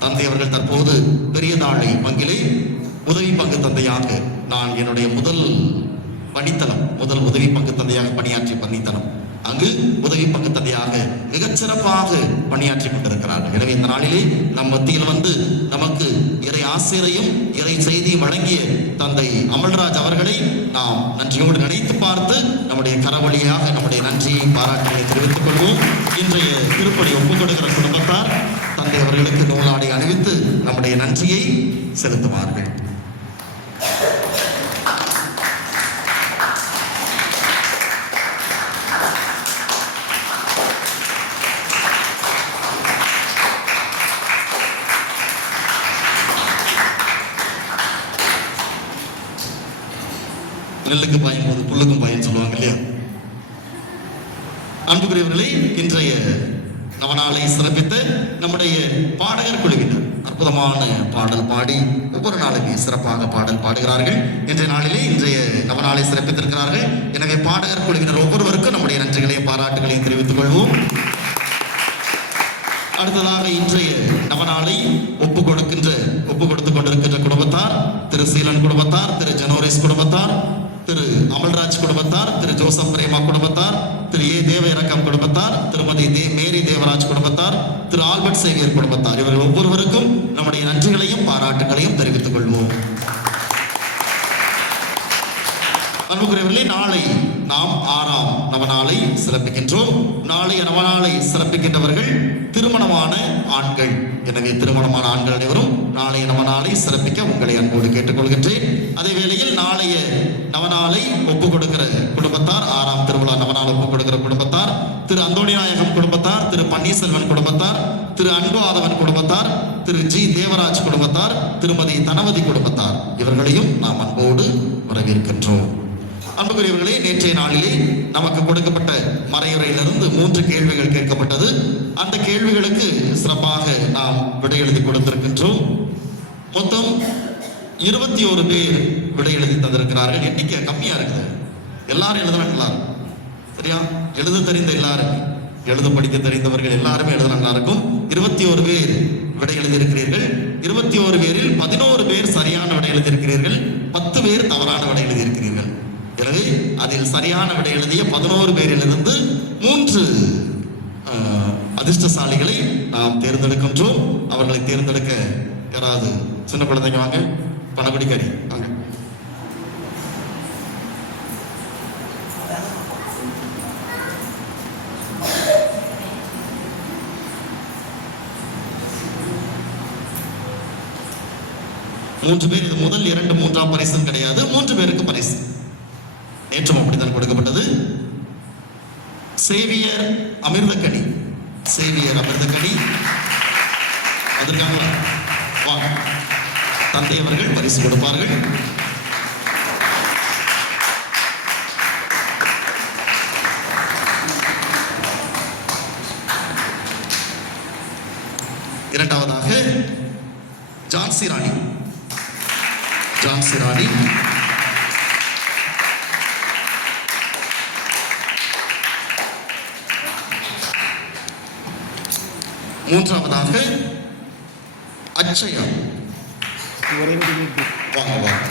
தந்தை அவர்கள் தற்போது பெரியதாழை பங்கிலே உதவி பங்கு தந்தையாக நான் என்னுடைய முதல் பணித்தனம், முதல் உதவி பங்கு தந்தையாக பணியாற்றிய பணித்தனம், அங்கு உதவி பங்கு தந்தையாக மிகச்சிறப்பாக பணியாற்றி கொண்டிருக்கிறார்கள். எனவே இந்த நாளிலே நம் மத்தியில் வந்து நமக்கு இறை ஆசிரியரையும் இறை செய்தியும் வழங்கிய தந்தை அமல்ராஜ் அவர்களை நாம் நன்றியோடு நினைத்து பார்த்து நம்முடைய கரவழியாக நம்முடைய நன்றியை பாராட்டுகளை தெரிவித்துக் கொள்வோம். இன்றைய திருப்பலி ஒப்புக் கொடுக்கிற குடும்பத்தார் தந்தை அவர்களுக்கு நூலாடை அணிவித்து நம்முடைய நன்றியை செலுத்துவார்கள். நெல்லுக்கு பாயும் போது புல்லுக்கும் பாயும் சொல்லுவாங்க இல்லையா? அன்புக்குரியவர்களே, இன்றைய நவநாளை சிறப்பித்த நம்முடைய பாடகர் குழுவினர் அற்புதமான பாடல் பாடி ஒவ்வொரு நாளுமே சிறப்பாக பாடல் பாடுகிறார்கள். இன்றைய நாளிலே இன்றைய நவநாளை சிறப்பித்திருக்கிறார்கள். எனவே பாடகர் குழுவினர் ஒவ்வொருவருக்கும் நம்முடைய நன்றிகளையும் பாராட்டுகளையும் தெரிவித்துக் கொள்வோம். அடுத்ததாக இன்றைய நவநாளை ஒப்புக் கொடுத்துக் கொண்டிருக்கின்ற குடும்பத்தார், திரு சீலன் குடும்பத்தார், திரு ஜனோரிஸ் குடும்பத்தார், திரு அமல்ராஜ் குடும்பத்தார், திரு ஜோசப் பிரேமா குடும்பத்தார், திரு ஏ தேவ இறக்கம் குடும்பத்தார், திருமதி மேரி தேவராஜ் குடும்பத்தார், திரு ஆல்பர்ட் சேவியர் குடும்பத்தார், இவர்கள் ஒவ்வொருவருக்கும் நம்முடைய நன்றிகளையும் பாராட்டுகளையும் தெரிவித்துக் கொள்வோம். அன்புக்குரியவர்களே, நாளை நாம் 6ஆம் நவநாளை சிறப்பிக்கின்றோம். நாளைய நவநாளை சிறப்பிக்கின்றவர்கள் திருமணமான ஆண்கள். எனவே திருமணமான ஆண்கள் அனைவரும் நாளைய நவநாளை சிறப்பிக்க உங்களை அன்போடு கேட்டுக்கொள்கின்றேன். அதே வேளையில் நாளைய நவநாளை ஒப்புக் கொடுக்கிற குடும்பத்தார், 6ஆம் திருவிழா நவநாள் ஒப்புக் கொடுக்கிற குடும்பத்தார், திரு அந்தோணிநாயகம் குடும்பத்தார், திரு பன்னீர்செல்வன் குடும்பத்தார், திரு அன்பு ஆதவன் குடும்பத்தார், திரு ஜி தேவராஜ் குடும்பத்தார், திருமதி தனவதி குடும்பத்தார், இவர்களையும் நாம் அன்போடு வரவேற்கின்றோம். அன்புக்குரியவர்களே, நேற்றைய நாளிலே நமக்கு கொடுக்கப்பட்ட மறையுறையிலிருந்து 3 கேள்விகள் கேட்கப்பட்டது. அந்த கேள்விகளுக்கு சிறப்பாக நாம் விடை எழுதி கொடுத்திருக்கின்றோம். மொத்தம் 21 பேர் விடை எழுதி தந்திருக்கிறார்கள். எண்ணிக்கை கம்மியா இருக்குது. எல்லாரும் எழுதுனா சரியா? எழுத தெரிந்த எல்லாரும், எழுத படிக்க தெரிந்தவர்கள் எல்லாருமே எழுத நல்லா இருக்கும். 21 பேர் விடை எழுதியிருக்கிறீர்கள். 21 பேரில் 11 பேர் சரியான விடை எழுதியிருக்கிறீர்கள். 10 பேர் தவறான விடை எழுதியிருக்கிறீர்கள். எனவே அதில் சரியான விடை எழுதிய 11 பேரிலிருந்து 3 அதிர்ஷ்டசாலிகளை நாம் தேர்ந்தெடுக்கின்றோம். அவர்களை தேர்ந்தெடுக்க யாராவது சின்ன குழந்தைங்க வாங்க, பணப்படிக்காரி வாங்க. மூன்று பேர். இது முதல் 2, 3ஆம் பரிசு கிடையாது. 3 பேருக்கு பரிசு. நேற்றும் அப்படித்தான் கொடுக்கப்பட்டது. சேவியர் அமிர்தக்கனி, சேவியர் அமிர்தக்கனி வந்திருக்காங்களா? வாங்க, தந்தை அவர்கள் பரிசு கொடுப்பார்கள். இரண்டாவதாக ஜான்சி ராணி, ஜான்சி ராணி. மூன்றாவதாக அச்சயா. வாங்க வாங்க,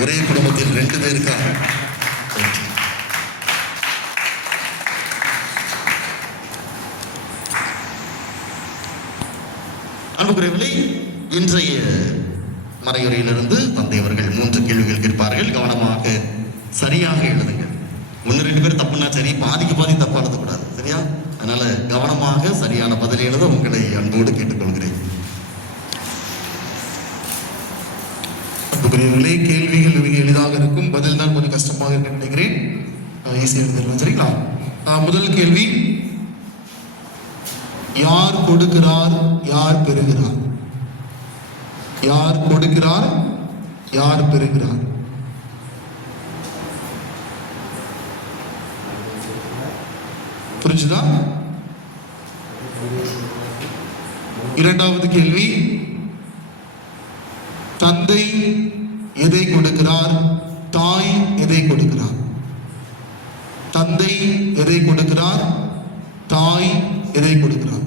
ஒரே குடும்பத்தில் 2 பேருக்கா? அன்புக்குரியவர்களே, இன்றைய மறையுறையிலிருந்து தந்தை அவர்கள் 3 கேள்விகள் கேட்பார்கள். கவனமாக சரியாக எழுதுங்க. 1-2 பேர் தப்புன்னா சரி, பாதிக்கு பாதி தப்பா எழுதக்கூடாது. சரியா? அதனால கவனமாக சரியான பதில் எழுத உங்களை அன்போடு கேட்டுக்கொள்கிறேன். அன்புக்குரியவர்களே, கேள்விகள் மிக எளிதாக இருக்கும், பதில் தான் கொஞ்சம் கஷ்டமாக இருக்கு நினைக்கிறேன். ஈஸியாக எழுதிடலாம். சரிங்களா? முதல் கேள்வி, யார் கொடுக்கிறார், யார் பெறுகிறார்? யார் கொடுக்கிறார், யார் பெறுகிறார்? புரிஞ்சுதா? இரண்டாவது கேள்வி, தந்தை எதை கொடுக்கிறார், தாய் எதை கொடுக்கிறார்? தந்தை எதை கொடுக்கிறார், தாய் எதை கொடுக்கிறார்?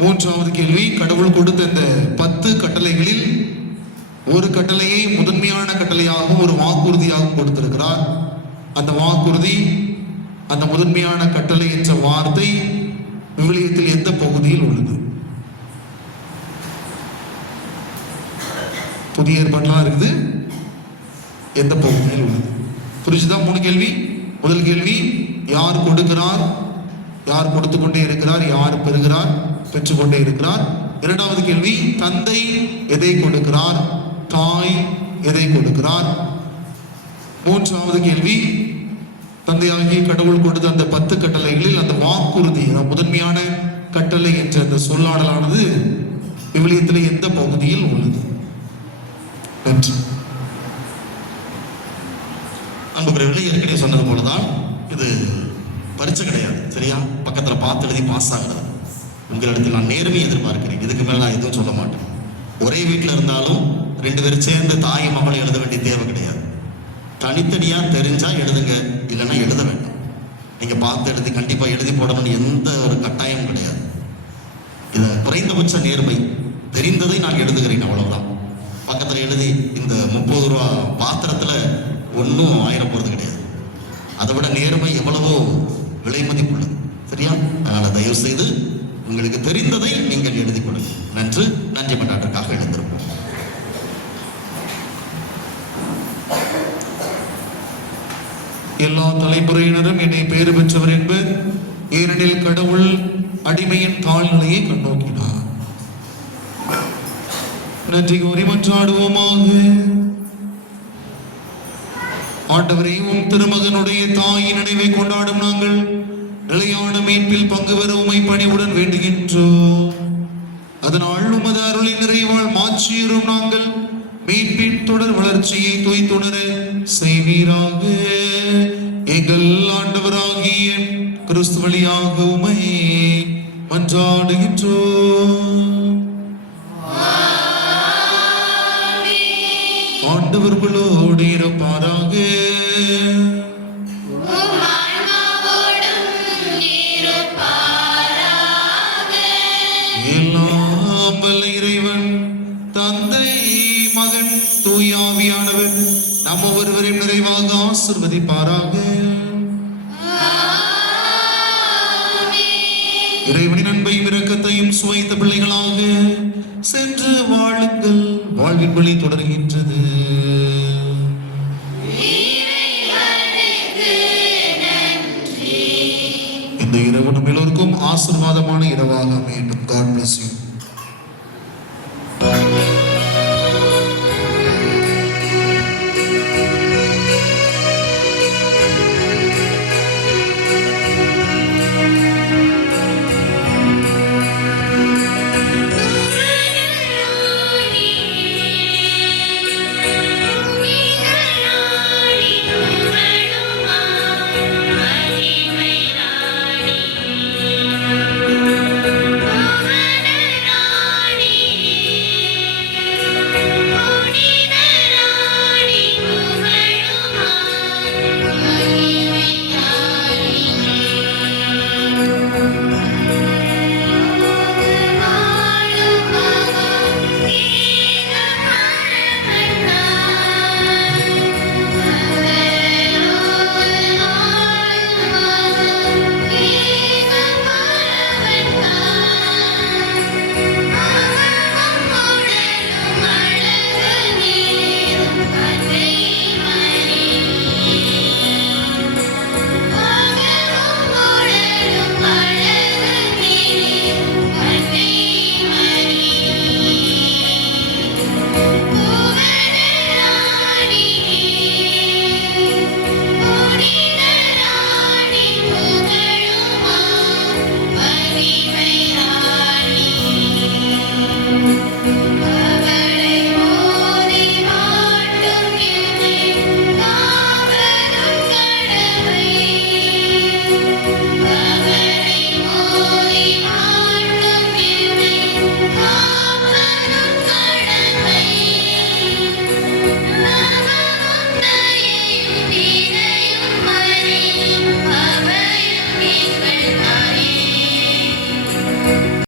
மூன்றாவது கேள்வி, கடவுள் கொடுத்த இந்த 10 கட்டளைகளில் ஒரு கட்டளையை முதன்மையான கட்டளையாகவும் ஒரு வாக்குறுதியாகவும் கொடுத்திருக்கிறார். அந்த வாக்குறுதி, அந்த முதன்மையான கட்டளை என்ற வார்த்தை விவிலியத்தில் எந்த பகுதியில் உள்ளது? புதிய ஏற்பாடுலாம் இருக்குது, எந்த பகுதியில் உள்ளது? புரிஞ்சுதா? 3 கேள்வி. முதல் கேள்வி, யார் கொடுக்கிறார், யார் கொடுத்து கொண்டே இருக்கிறார், யார் பெறுகிறார், பெற்றுக்கொண்டே இருக்கிறார். இரண்டாவது கேள்வி, தந்தை எதை கொடுக்கிறார், தாய் எதை கொடுக்கிறார். மூன்றாவது கேள்வி, தந்தையாகிய கடவுள் கொடுத்த அந்த 10 கட்டளைகளில் அந்த வாக்குறுதி, முதன்மையான கட்டளை என்ற அந்த சொல்லாடலானது விவிலியத்தில் எந்த பகுதியில் உள்ளது? நன்றி. அன்புக்குரியவர்களே, ஏற்கனவே சொன்னது போலதான் இது பரீட்சை கிடையாது, சரியா? பக்கத்தில் பார்த்து எழுதி பாஸ் ஆகிறது. உங்களிடத்தில் நான் நேர்மையை எதிர்பார்க்கிறேன். இதுக்கு மேலே நான் எதுவும் சொல்ல மாட்டேன். ஒரே வீட்டில் இருந்தாலும் 2 பேரும் சேர்ந்து தாய் மகளும் எழுத வேண்டிய தேவை கிடையாது. தனித்தனியாக தெரிஞ்சால் எழுதுங்க, இல்லைன்னா எழுத வேண்டாம். நீங்கள் பார்த்து எழுதி கண்டிப்பாக எழுதி போடணும்னு எந்த ஒரு கட்டாயம் கிடையாது. இது குறைந்தபட்ச நேர்மை. தெரிந்ததை நான் எழுதுகிறேன், அவ்வளவுதான். பக்கத்தில் எழுதி இந்த 30 ரூபா பாத்திரத்தில் ஒன்றும் ஆயிரம் போகிறது கிடையாது. அதை விட நேர்மை எவ்வளவோ விலை மதிப்புள்ளது, சரியா? அதனால் தயவு செய்து உங்களுக்கு தெரிந்ததை நீங்கள் எழுதி கொடுங்க. நன்றி மன்றாட்டுக்காக எழுந்திருப்போம். எல்லா தலைமுறையினரும் என்னை பேறு பெற்றவர் என்பர், ஏனெனில் கடவுள் அடிமையின் தாழ்நிலையை கண்ணோக்கினார். நன்றி கூறி மன்றாடுவோமாக. ஆண்டவரே, உம் திருமகனுடைய தாயின் நினைவை கொண்டாடும் நாங்கள் நிலையான மீட்பில் பங்கு பெற உம்மை பணிவுடன் வேண்டுகின்றோம். அதனால் உமது அருளின் நிறைவால் மாற்றியரும் நாங்கள் மீட்பின் தொடர் வளர்ச்சியை துய்த்துணர செய்வீராக. எங்கள் ஆண்டவராகிய கிறிஸ்து வழியாக உம்மை மன்றாடுகின்றோம். ஆண்டவர்களோடு இருப்பாராக. எல்லாம் வல்ல இறைவன் தந்தை, மகன், தூய ஆவியானவர் நம் ஒவ்வொருவரையும் நிறைவாக ஆசீர்வதிப்பாராக. இறைவனின் அன்பையும் இரக்கத்தையும் சுவைத்த பிள்ளைகளாக சென்று வாழுங்கள். வாழ்வின் வழி தொடர்கின்றது. இந்த இரவு நம்ம எல்லோருக்கும் ஆசீர்வாதமான இரவாக அமையட்டும். God bless you.